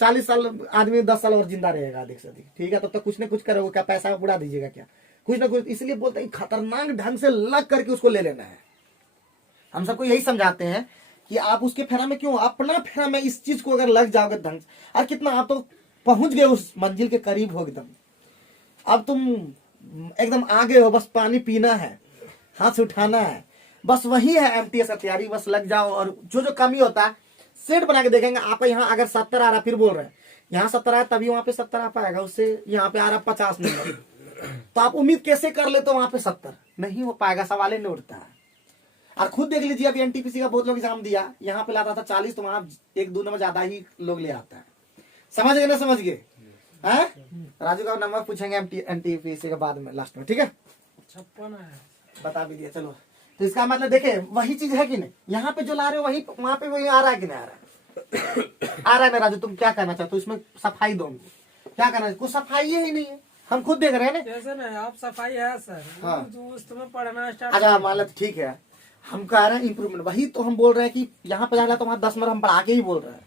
40 साल आदमी 10 साल और जिंदा रहेगा अधिक से अधिक, ठीक है। तो कुछ न कुछ करोगे, क्या पैसा बुढ़ा दीजिएगा क्या, कुछ ना कुछ। इसलिए बोलते हैं खतरनाक ढंग से लग करके उसको ले लेना है। हम सबको यही समझाते हैं कि आप उसके फेरा में क्यों, अपना फेरा में इस चीज को अगर लग जाओगे ढंग से, और कितना आप तो पहुंच गए उस मंजिल के करीब हो एकदम, अब तुम एकदम आगे हो, बस पानी पीना है, हाथ से उठाना है, बस वही है एमटीएस का तैयारी। बस लग जाओ और जो जो कमी होता है सेट बना के देखेंगे। आपका यहाँ अगर 70 आ रहा, फिर बोल रहे हैं यहाँ 70 आया तभी वहां पे 70 आ पाएगा, उससे यहाँ पे आ रहा 50 नंबर, तो आप उम्मीद कैसे कर ले तो वहां पे 70 नहीं हो पाएगा, सवाल ही नहीं उठता है। और खुद देख लीजिए अभी एनटीपीसी का बहुत लोग एग्जाम दिया, यहाँ पे लाता था 40, तो वहां 1-2 नंबर ज्यादा ही लोग ले आता है। समझ गए ना समझ गए हैं? राजू का नंबर पूछेंगे एनटीपीसी के बाद में लास्ट में, ठीक है। 56 है, बता भी दिया, चलो। तो इसका मतलब देखे वही चीज है कि नहीं, यहाँ पे जो ला रहे हो वही वहां पे वही आ रहा है कि नहीं आ रहा है? आ रहा है ना राजू, तुम क्या कहना चाहते हो इसमें? सफाई दो, क्या करना है? कुछ सफाई ही नहीं है, हम खुद देख रहे हैं ना। जैसे ना आप सफाई है सर, हाँ। तुम्हें पढ़ना स्टार्ट। अच्छा मान लो ठीक है, हम कह रहे हैं इम्प्रूवमेंट, वही तो हम बोल रहे हैं कि यहाँ पे जाना तो वहां 10 नंबर हम बढ़ा के ही बोल रहे हैं,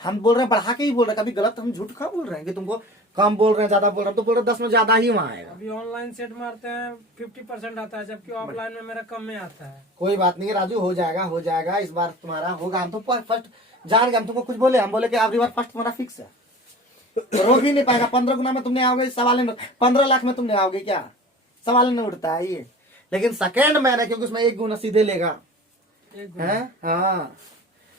हम बोल रहे हैं बढ़ा के ही बोल रहे हैं। कभी गलत हम झूठ कहाँ बोल रहे हैं कि तुमको कम बोल रहे हैं ज्यादा बोल रहे हैं, तो बोल रहे हैं 10 में ज्यादा ही वहाँ आएगा। अभी ऑनलाइन सेट मारते हैं 50% आता है, जबकि ऑफलाइन में मेरा कम में आता है। कोई बात नहीं राजू, हो जाएगा हो जाएगा, इस बार तुम्हारा होगा। हम तो फर्स्ट जान गए, हम तुमको कुछ बोले, हम बोले कि अगली बार फर्स्ट तुम्हारा फिक्स है, तो रोक ही नहीं पाएगा। 15 गुना में तुमने आओगे, सवाल नहीं, 15 लाख में तुमने आओगे क्या, सवाल नहीं उठता है ये। लेकिन सेकेंड मैन है, क्योंकि उसमें 1 गुना सीधे लेगा है, हाँ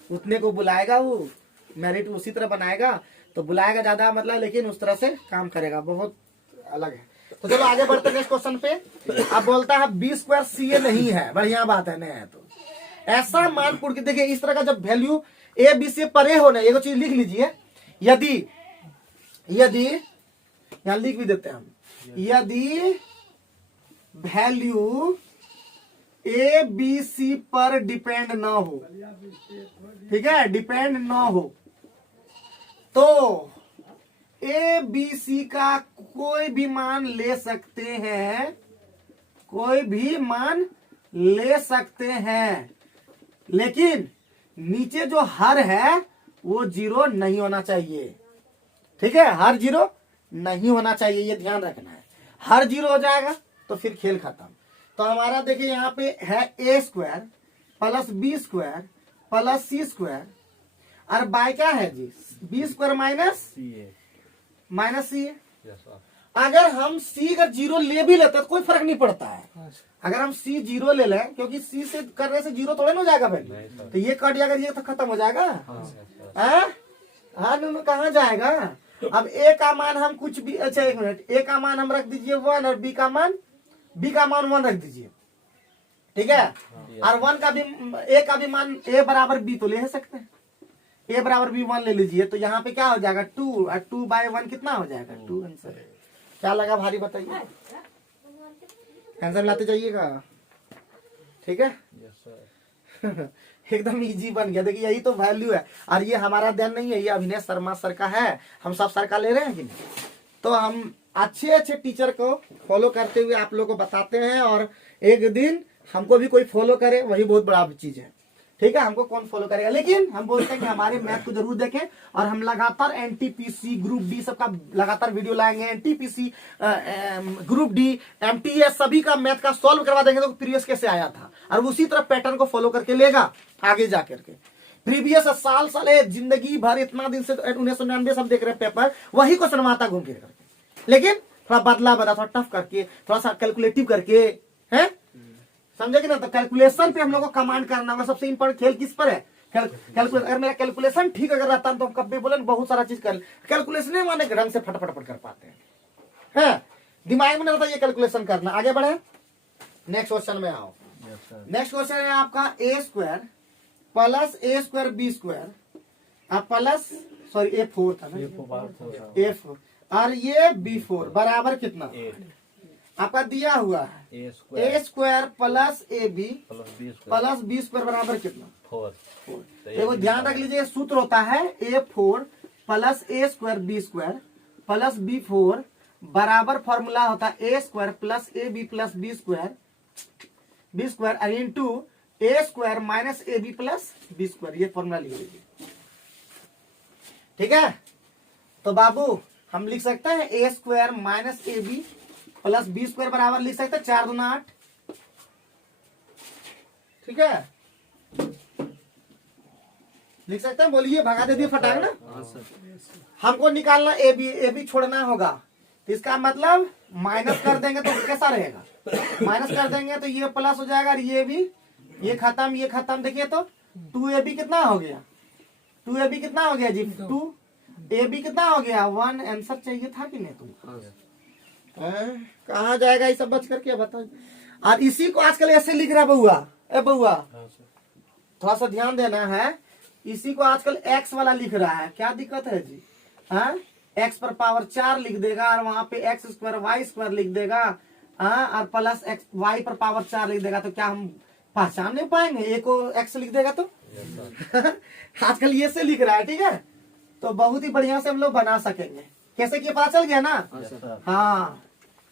उतने को बुलाएगा, वो मेरिट उसी तरह बनाएगा, तो बुलाएगा ज्यादा मतलब, लेकिन उस तरह से काम करेगा, बहुत अलग है। तो चलो आगे बढ़ते हैं क्वेश्चन पे। अब बोलता है B² CA नहीं है, बढ़िया बात है, नहीं है तो ऐसा मानपुर की। देखिए इस तरह का जब वैल्यू AB से परे होने, एक चीज लिख लीजिए, यदि यहां लिख भी देते हैं हम, यदि वैल्यू ए बी सी पर डिपेंड ना हो, ठीक है, डिपेंड ना हो, तो ए बी सी का कोई भी मान ले सकते हैं, कोई भी मान ले सकते हैं, लेकिन नीचे जो हर है वो 0 नहीं होना चाहिए, ठीक है, हर 0 नहीं होना चाहिए, ये ध्यान रखना है। हर 0 हो जाएगा तो फिर खेल खत्म। तो हमारा देखिए यहाँ पे है A square plus B square plus C square, और बाय क्या है जी, बी स्क्वायर माइनस सी है। अगर हम सी अगर 0 ले भी लेते तो कोई फर्क नहीं पड़ता है। अगर हम सी 0 ले लें, क्योंकि सी से करने से 0 थोड़े ना हो जाएगा भाई, तो ये कट जाएगा, ये तो खत्म हो जाएगा। हाँ दोनों कहाँ जाएगा। अब ए का मान हम कुछ भी, अच्छा एक मिनट, ए का मान हम रख दीजिए 1 और बी का मान 1 रख दीजिए, ठीक है। और 1 का भी, ए का भी मान ए बराबर बी तो ले सकते हैं, ए बराबर बी 1 ले लीजिए, तो यहाँ पे क्या हो जाएगा 2, और 2 बाय 1 कितना हो जाएगा 2 आंसर। क्या लगा भारी बताइए, आंसर लाते जाइएगा, ठीक है। एकदम इजी बन गया। देखिए यही तो वैल्यू है, और ये हमारा देन नहीं है, ये अभिनय शर्मा सर का है, हम सब सर का ले रहे हैं कि नहीं। तो हम अच्छे अच्छे टीचर को फॉलो करते हुए आप लोगों को बताते हैं, और एक दिन हमको भी कोई फॉलो करे, वही बहुत बड़ा चीज है, ठीक है। हमको कौन फॉलो करेगा, लेकिन हम बोलते हैं कि हमारे मैथ को जरूर देखें, और हम लगातार एनटीपीसी ग्रुप डी सबका लगातार वीडियो लाएंगे। एनटीपीसी ग्रुप डी एमटीएस सभी का मैथ का सॉल्व करवा देंगे, तो प्रीवियस कैसे आया था, और उसी तरह पैटर्न को फॉलो करके लेगा आगे जाकर के। प्रीवियस साल जिंदगी भर इतना दिन से 1999 सब देख रहे हैं पेपर, वही को सनमाता घूम फिर करके, लेकिन थोड़ा बदला थोड़ा टफ करके, थोड़ा सा कैलकुलेटिव करके, है समझे कि ना। तो कैलकुलेशन पे हम लोग को कमांड करना होगा। सबसे इंपॉर्टेंट खेल किस पर है, कैलकुलेशन। अगर मेरा कैलकुलेशन ठीक अगर रहता तो हम कभी बोले बहुत सारा चीज कर, कैलकुलेशन माने ढंग से फटाफट कर पाते हैं, दिमाग में नहीं रहता ये कैलकुलेशन करना। आगे बढ़े, नेक्स्ट क्वेश्चन में आओ। नेक्स्ट क्वेश्चन है आपका A square plus A square B square plus sorry A4 था ना, A4 और ये B4 बराबर कितना आपका दिया हुआ है, A square plus A B plus B square बराबर कितना 4। देखो ध्यान रख लीजिए, सूत्र होता है A4 plus A square B square plus B4 बराबर फॉर्मूला होता है A square plus A B plus B square into A square minus A B plus B square. ये फॉर्मूला लिख लीजिए, ठीक है। तो बाबू हम लिख सकते हैं A square minus A B plus B square बराबर लिख सकते हैं 4 दूना 8, ठीक है, लिख सकते हैं। बोलिए भगा दे दिए फटाक ना। हमको निकालना ए बी छोड़ना होगा, तो इसका मतलब माइनस कर देंगे तो कैसा रहेगा, माइनस कर देंगे तो ये प्लस हो जाएगा, और ये भी, ये खत्म। देखिए तो 2ab कितना हो गया, 2ab कितना हो गया जी 2ab कितना हो गया 1। आंसर चाहिए था कि नहीं तुमको, कहाँ जाएगा ये सब बच करके बताइए। और इसी को आजकल ऐसे लिख रहा बउआ, थोड़ा सा ध्यान देना है। इसी को आजकल x वाला लिख रहा है, क्या दिक्कत है जी, x पर पावर 4 लिख देगा, और वहां पे x स्क्वायर y स्क्वायर लिख देगा, और प्लस x y पर पावर 4 लिख देगा, तो क्या हम पहचान नहीं पाएंगे, ए को x लिख देगा तो आजकल ये से लिख रहा है, ठीक है। तो बहुत ही बढ़िया से हम लोग बना सकेंगे। कैसे किया पता चल गया ना, हाँ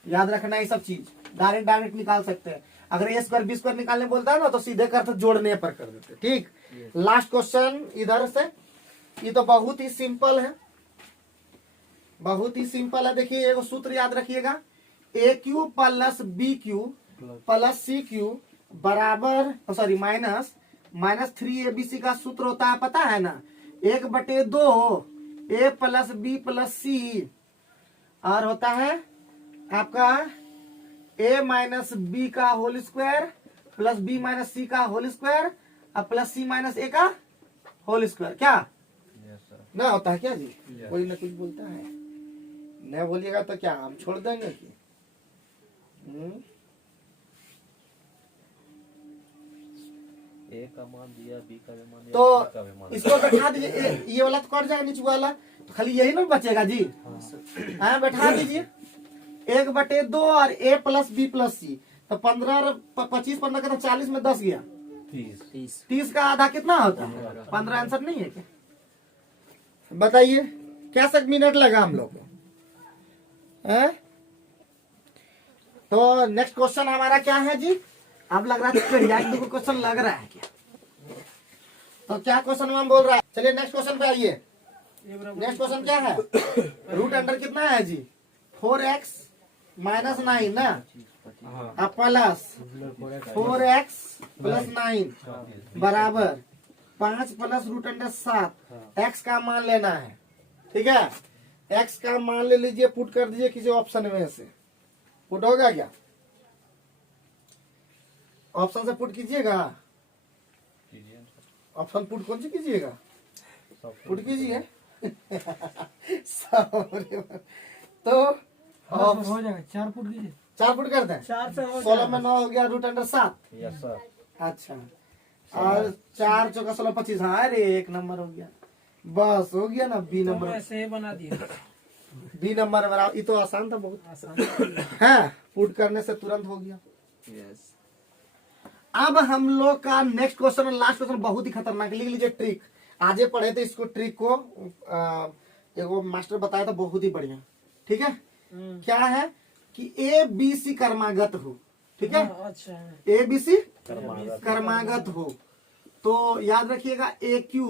याद रखना ये सब चीज, डायरेक्ट निकाल सकते हैं। अगर ए स्क्वायर बी स्क्वायर निकालने बोलता है ना तो सीधे करते जोड़ने पर कर देते, ठीक। लास्ट क्वेश्चन इधर से, ये तो बहुत ही सिंपल है, बहुत ही सिंपल है। देखिए एगो सूत्र याद रखिएगा, A cube plus B cube plus C cube बराबर सॉरी माइनस 3abc का सूत्र होता है, पता है ना, 1/2 A plus B plus C, और होता है आपका a माइनस बी का whole square plus B minus C का होल स्क्वायर और प्लस सी माइनस ए का होल स्क्वायर। क्या ना होता है क्या जी, कोई ना कुछ बोलता है, नहीं बोलिएगा तो क्या हम छोड़ देंगे कि ए का मान दिया, बी का भी मान दिया, तो सी का भी मान इसको बैठा दीजिए, ये वाला तो कट जाएगा नीचे वाला, तो खाली यही ना बचेगा जी, हाँ बैठा दीजिए 1/2 और a प्लस बी प्लस सी। तो 15 और 25 15 का, तो 40 में 10 गया। 30 30 का आधा कितना होता है? 15 आंसर नहीं है क्या? बताइए क्या सक मिनट लगा हम लोग को? हैं? तो नेक्स्ट क्वेश्चन हमारा क्या है जी? अब लग रहा है को क्वेश्चन लग रहा है क्या? तो क्या क्वेश्चन हम बोल रहा है? चलिए नेक्स्ट क्वेश्चन पे आइए। नेक्स्ट क्वेश्चन क्या है? रूट अंडर कितना है जी? 4x माइनस 9 ना, अब प्लस 4x प्लस 9 बराबर 5 प्लस रूट अंडर 7। x का मान लेना है, ठीक है? x का मान ले लीजिए, पुट कर दीजिए किसी ऑप्शन में से। पुट होगा क्या? ऑप्शन से पुट कीजिएगा। ऑप्शन पुट कौन सी कीजिएगा? पुट कीजिए। तो हो जाएगा 4 फुट कीजिए। 4 फुट करते हैं। 4 से हो 16 में 9 हो गया रूट अंडर 7। Yes sir. अच्छा, और 4 चौका 16 25। हाँ, अरे 1 नंबर हो गया, बस हो गया ना। बी तो नंबर, ऐसे ही बना दिए। बी नंबर बराबर। ये तो आसान था बहुत आसान है, पुट करने से तुरंत हो गया। यस। अब हम लोग का नेक्स्ट क्वेश्चन और लास्ट क्वेश्चन बहुत ही खतरनाक। लिख लीजिए ट्रिक। आजे पढ़े थे इसको, ट्रिक को एगो मास्टर बताया था, बहुत ही बढ़िया। ठीक है, क्या है कि ए बी सी कर्मागत हो, ठीक है? अच्छा ए बी सी कर्मागत हो, तो याद रखिएगा A cube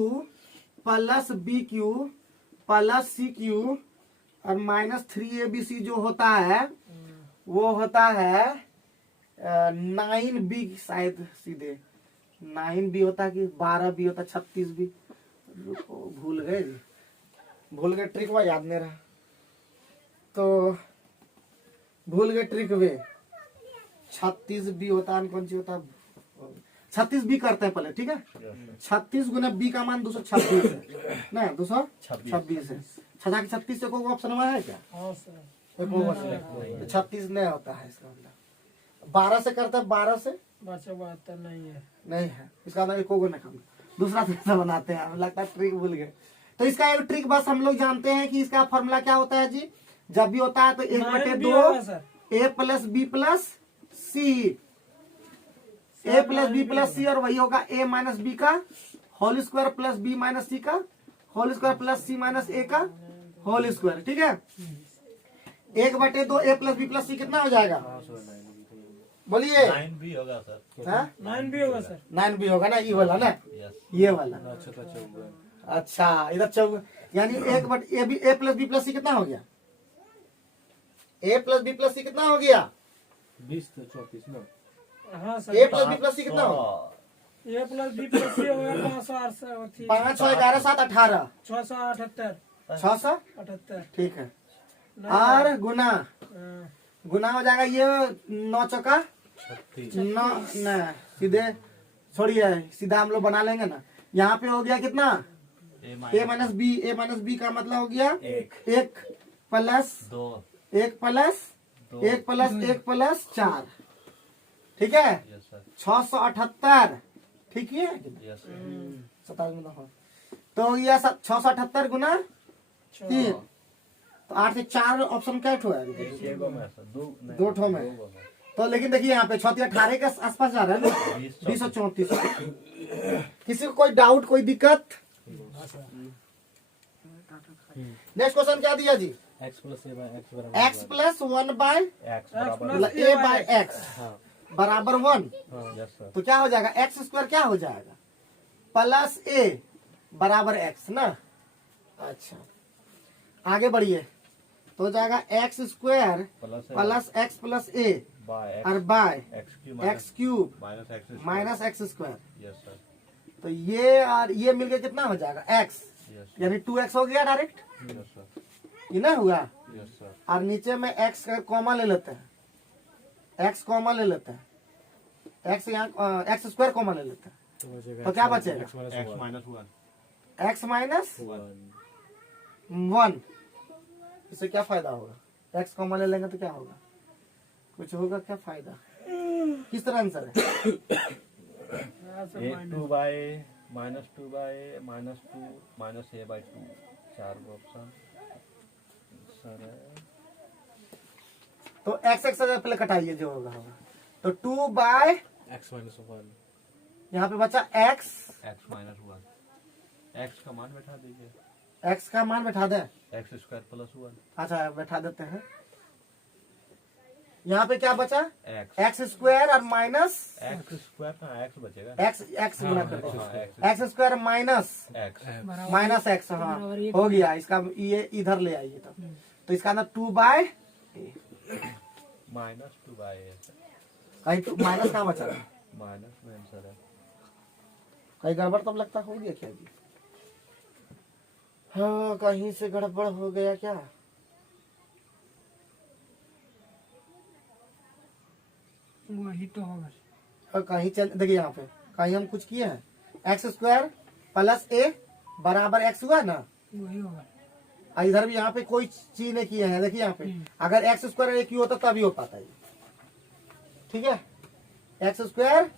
plus B cube plus C cube और माइनस 3abc जो होता है वो होता है 9b। शायद सीधे 9b होता है कि 12b होता है, 36b। रुको, भूल गए ट्रिक वा याद नहीं रहा, तो भूल गए ट्रिक वे। 36b होता है, कौन सी होता है? 36b करते हैं पहले, ठीक है? 36 गुना b का मान 226 है ना, 226 है। 36 से कोई ऑप्शन में है क्या? हाँ सर। तो 36 नहीं होता है इसका मतलब। 12 से करते हैं, 12 से बच्चा 72 नहीं है। नहीं है, इसका मतलब एको ना कम। दूसरा तरीका बनाते हैं, हमें लगता है ट्रिक भूल गए। तो इसका एक ट्रिक बस हम लोग जानते हैं कि इसका फॉर्मूला क्या होता है जी। जब भी होता है तो 1/2 a plus B plus C, A plus B plus C, और वही होगा a माइनस बी का whole square plus B minus C का whole square plus C minus A का होल स्क्वायर, ठीक है? 1/2 a plus B plus C कितना हो जाएगा? बोलिए। 9b होगा सर। हाँ? 9 भी होगा सर। 9b होगा ना, ये वाला ना, यस। ये वाला। अच्छा, इधर चौक, यानी ए प्लस बी प्लस सी कितना हो गया? ए प्लस बी प्लस सी कितना हो गया? 20 तो 34 ना। हाँ सर। ए प्लस बी प्लस सी कितना होगा? ए प्लस बी प्लस सी होगा 508 से 5 6 11 7 18 678 678, ठीक है। और गुना हो जाएगा, ये 9 चौका 9 न, सीधे छोड़िए, सीधा हम लोग बना लेंगे ना। यहाँ पे हो गया कितना? a माइनस बी का मतलब हो गया 1 प्लस 1 प्लस 4, ठीक है? 678, ठीक है? 27 में तो ये 678 गुना 3, तो 8 से 4 ऑप्शन क्या ठो है? 2 ठो में। तो लेकिन देखिए यहाँ पे 36 18 के आसपास जा रहा है ना, 2034। किसी को कोई डाउट, कोई दिक्कत? नेक्स्ट क्वेश्चन क्या दिया जी? x plus 1 by a by x बराबर 1। Yes sir. तो क्या हो जाएगा? एक्स स्क्वायर क्या हो जाएगा? प्लस a बराबर x ना। अच्छा, आगे बढ़िए, तो हो जाएगा X square plus X plus A और by X cube minus X square. Yes sir. तो ये और ये मिलके कितना हो जाएगा? x, यानी 2x हो गया डायरेक्ट, यस सर। ये ना हुआ? Yes sir. और नीचे में x का कॉमा ले लेते हैं, x कॉमा ले लेते हैं, x यहाँ एक्स स्क्वायर कॉमा ले लेते हैं, तो क्या बचेगा? x minus 1। इससे क्या फायदा होगा? x कॉमा ले लेंगे तो क्या होगा? कुछ होगा क्या फायदा? किस तरह आंसर है? 2 by -2 by -2 minus a by 2, 4 option sir है। तो x x पहले कटाइए, जो होगा होगा। तो 2 बाय एक्स माइनस वन, यहाँ पे बचा x, x minus one, x का मान बैठा दीजिए, x का मान बैठा दे। एक्स स्क्वायर प्लस वन, अच्छा बैठा देते हैं। यहाँ पे क्या बचा, एक्स, एक्स स्क्वायर और माइनस एक्स स्क्वायर का एक्स बचेगा, एक्स, एक्स गुना कर दो, हाँ, x square minus x, minus x, हाँ हो गया। इसका ये इधर ले आइए तो इसका ना 2 बाय माइनस टू बाई ए, कहीं माइनस कहाँ बचा, माइनस में आंसर है। कहीं गड़बड़ तब लगता हो गया क्या जी? हाँ कहीं से गड़बड़ हो गया क्या? वही तो होगा। और कहीं चल देखिए यहाँ पे कहीं हम कुछ किए हैं, एक्स स्क्वायर प्लस ए बराबर एक्स हुआ ना, वही होगा। और इधर भी यहाँ पे कोई चीज नहीं किए हैं। देखिए यहाँ पे अगर एक्स स्क्वायर एक ही होता तभी हो पाता है, ठीक है। एक्स स्क्वायर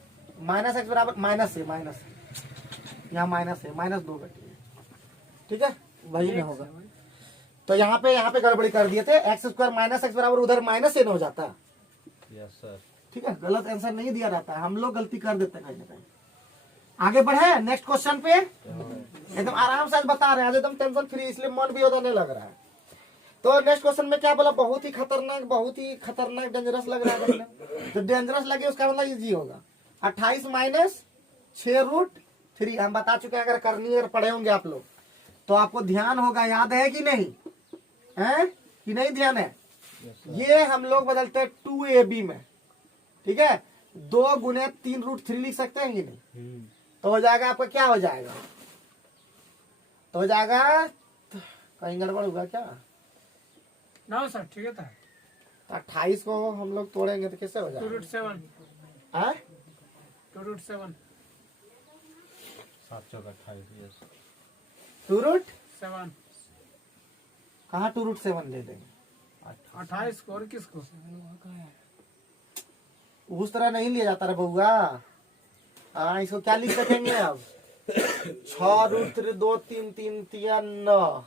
माइनस एक्स बराबर माइनस ए, माइनस यहाँ माइनस है, माइनस 2 घटी, ठीक है वही ना होगा। तो यहाँ पे गड़बड़ी कर दिए थे, एक्स स्क्वायर माइनस एक्स बराबर उधर माइनस ए ना हो जाता, यस सर। ठीक है। गलत आंसर नहीं दिया रहता है, हम लोग गलती कर देते हैं कहीं ना कहीं। आगे बढ़े नेक्स्ट क्वेश्चन पे, एकदम आराम से आज बता रहे हैं, आज एकदम टेंशन फ्री, इसलिए मन भी होता नहीं लग रहा है। तो नेक्स्ट क्वेश्चन में क्या बोला, बहुत ही खतरनाक डेंजरस लग रहा है देखने। तो डेंजरस लगे उसका मतलब इजी होगा। 28 माइनस 6√3 हम बता चुके हैं, अगर करनी है पढ़े होंगे आप लोग तो आपको ध्यान होगा, याद है कि नहीं है कि नहीं ध्यान है। ये हम लोग बदलते हैं 2ab में, ठीक है। 2 गुने 3√3 लिख सकते हैं कि नहीं, तो हो जाएगा आपका क्या हो जाएगा, तो हो जाएगा कहीं गड़बड़ होगा क्या, ना सर ठीक है था। 28 को हम लोग तोड़ेंगे तो कैसे हो जाएगा, 2√7, हाँ? 2√7, 7 चौक 28, यस। 2√7 7, कहाँ 2√7 ले देंगे, 28 को और किसको? उस तरह नहीं लिया जाता रे बउआ। हाँ इसको क्या लिख सकेंगे अब, 6√3 2 3 3 3 9,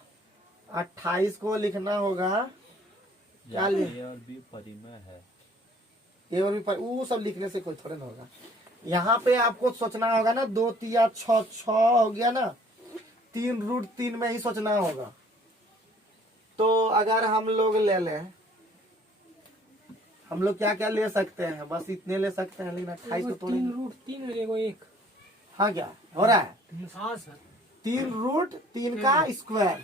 28 को लिखना होगा, क्या ए लिख, और बी परिमेय है, ये और भी वो सब लिखने से कोई थोड़े ना होगा। यहाँ पे आपको सोचना होगा ना, 2 3 6 6 हो गया ना, 3√3 में ही सोचना होगा। तो अगर हम लोग ले लें, हम लोग क्या क्या ले सकते हैं, बस इतने ले सकते हैं, लेकिन 28 को तोड़ेंगे 3√3 एगो 1। हाँ क्या हो रहा है, हाँ सर 3√3 का स्क्वायर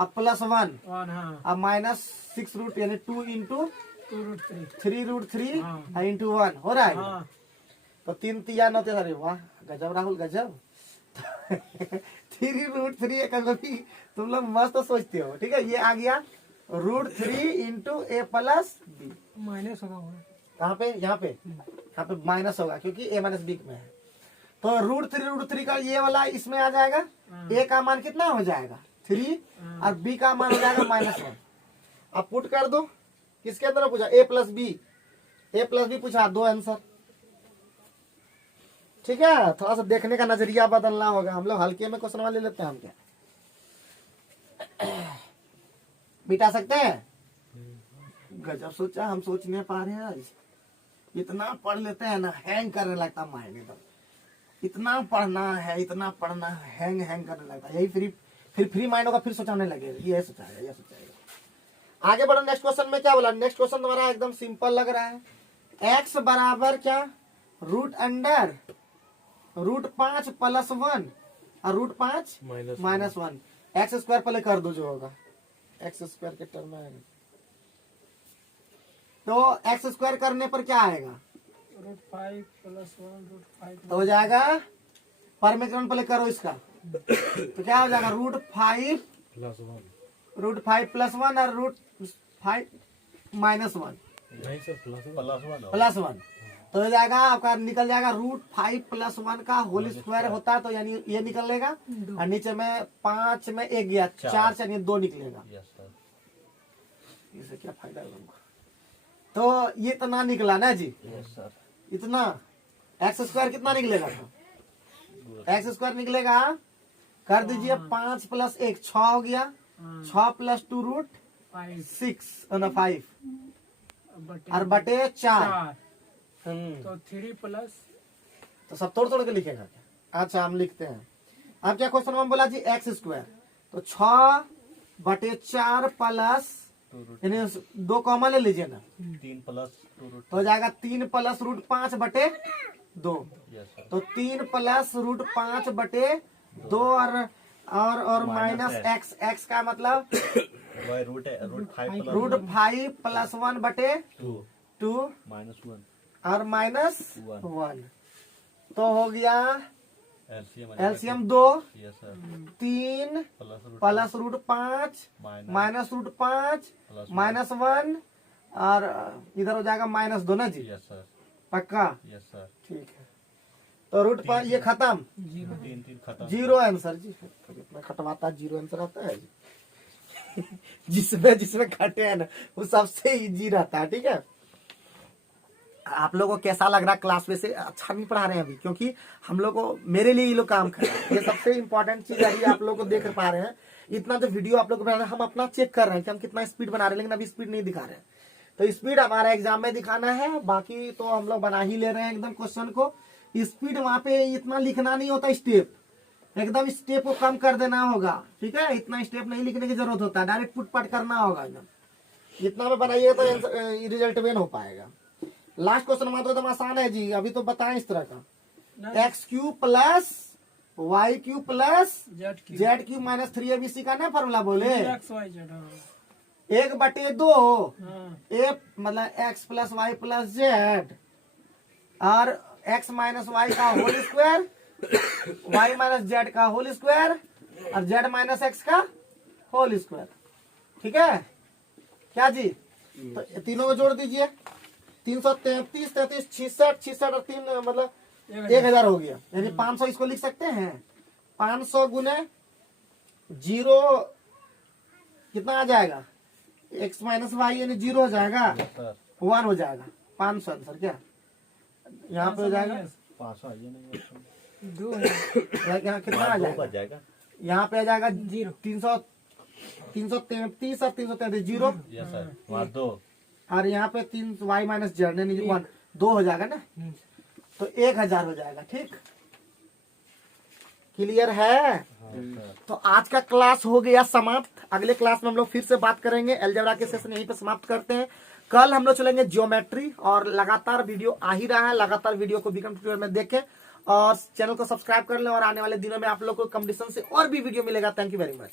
अब प्लस 1 1, हाँ अब माइनस 6 यानी 2 इंटू 2√3, 3√3 हाँ। इंटू 1 हो रहा है। हाँ तो 3 3 9 अरे वाह गजब राहुल गजब। 3√3 कभी तुम लोग मस्त सोचते हो, ठीक है। ये आ गया √3 इंटू ए प्लस बी, माइनस होगा वो। कहाँ पे, यहाँ पे माइनस होगा क्योंकि ए माइनस बी में है। तो √3 का ये वाला इसमें आ जाएगा, ए का मान कितना हो जाएगा 3 और बी का मान हो जाएगा -1। अब पुट कर दो, किसके अंदर पूछा, ए प्लस बी पूछा, 2 आंसर, ठीक है। थोड़ा सा देखने का नजरिया बदलना होगा, हम लोग हल्के में क्वेश्चन वाले लेते हैं, हम क्या मिटा सकते हैं। गजब सोचा, हम सोच नहीं पा रहे हैं आज। इतना पढ़ लेते हैं ना, हैंग करने लगता माइंड एकदम, इतना पढ़ना है हैंग करने लगता है। यही फिर फ्री माइंड होगा, फिर सोचाने लगेगा, ये सोचाएगा। आगे बढ़ो, नेक्स्ट क्वेश्चन में क्या बोला, नेक्स्ट क्वेश्चन तुम्हारा एकदम सिंपल लग रहा है। x बराबर क्या, √5 + 1 और √5 -1, एक्स स्क्वायर पहले कर दो जो होगा, एक्स स्क्वायर के टर्म में आएगा। तो एक्स स्क्वायर करने पर क्या आएगा, √5 + 1 √5 तो हो जाएगा, परमेकरण पहले करो इसका, तो क्या हो जाएगा √5 + 1 और √5 -1 +1, तो हो जाएगा आपका, निकल जाएगा √5 + 1 का होल स्क्वायर होता है, तो यानी ये निकलेगा, और नीचे में 5 में 1 गया, 4 यानी 2 निकलेगा। Yes sir. इससे क्या फायदा है तुमको, तो ये इतना निकला ना जी, यस सर। इतना एक्स स्क्वायर कितना निकलेगा, एक्स स्क्वायर निकलेगा, कर दीजिए 5 + 1 6 हो गया, 6 + 2 √6 5 और बटे 4 तो 3 प्लस तो सब तोड़ तोड़ के लिखेगा क्या? अच्छा हम लिखते हैं। अब क्या क्वेश्चन में बोला जी एक्स स्क्वायर, तो 6/4 प्लस 2 रूट यानी 2 कॉमन ले लीजिए ना, 3 प्लस 2 रूट तो हो जाएगा 3 प्लस रूट 5/2। यस सर तो 3 प्लस रूट 5/2 और माइनस एक्स, एक्स का मतलब y root 5 plus root 5 plus 1/2 2 minus 1 और माइनस 1। तो हो गया LCM LCM 2, yes sir 3 plus plus root 5 minus root 5 plus minus 1 और इधर हो जाएगा -2 ना जी, यस सर पक्का? यस सर ठीक है, तो रूट 5 ये खत्म, 3 खत्म 0 आंसर जी। इतना खटवाता 0 आंसर आता है जी। जिसमें खटे हैं ना वो सबसे इजी रहता है। ठीक है, आप लोगों को कैसा लग रहा है क्लास में से? अच्छा नहीं पढ़ा रहे हैं अभी, क्योंकि हम लोग को, मेरे लिए ये लोग काम कर रहे हैं, ये सबसे इंपॉर्टेंट चीज है। आप लोग को देख पा रहे हैं इतना जो वीडियो आप लोग को बना रहे हैं, हम अपना चेक कर रहे हैं कि हम कितना स्पीड बना रहे हैं, लेकिन अभी स्पीड नहीं दिखा रहे हैं। तो स्पीड हमारा एग्जाम में दिखाना है, बाकी तो हम लोग बना ही ले रहे हैं एकदम क्वेश्चन को। स्पीड वहां पे इतना लिखना नहीं होता, स्टेप एकदम स्टेप को कम कर देना होगा। ठीक है, इतना स्टेप नहीं लिखने की जरूरत होता है, डायरेक्ट पुट पाट करना होगा एकदम। इतना में बनाइएगा तो रिजल्ट में हो पाएगा। लास्ट क्वेश्चन हमारा तो एकदम आसान है जी, अभी तो बताएं इस तरह का। x³ plus y³ plus z³ minus 3abc का ना फॉर्मूला बोले, XYZ 1/2 a मतलब x plus y plus z और x माइनस वाई का whole square, y minus z का होल स्क्वायर और z minus x whole whole square. ठीक है क्या जी? तो तीनों को जोड़ दीजिए, 333 33 66 66 और 3 मतलब 1000 हो गया, यानी 500 इसको लिख सकते हैं। 500 गुने 0 कितना आ जाएगा? x माइनस वाई यानी 0 हो जाएगा, 1 हो जाएगा। 500 आंसर क्या यहाँ पे हो जाएगा? 500 आइए नहीं 2 यहाँ कितना आ जाएगा? यहाँ पे आ जाएगा 333 और 333 0, यस सर वहाँ 2 और यहाँ पे 3 वाई माइनस जेड यानी 1 2 हो जाएगा ना, तो 1000 हो जाएगा। ठीक, क्लियर है? तो आज का क्लास हो गया समाप्त। अगले क्लास में हम लोग फिर से बात करेंगे। अलजेब्रा के सेशन यहीं पे समाप्त करते हैं। कल हम लोग चलेंगे ज्योमेट्री, और लगातार वीडियो आ ही रहा है, लगातार वीडियो को बिकम ट्यूटोरियल में देखें और चैनल को सब्सक्राइब कर लें, और आने वाले दिनों में आप लोग को कंपटीशन से और भी वीडियो मिलेगा। Thank you very much.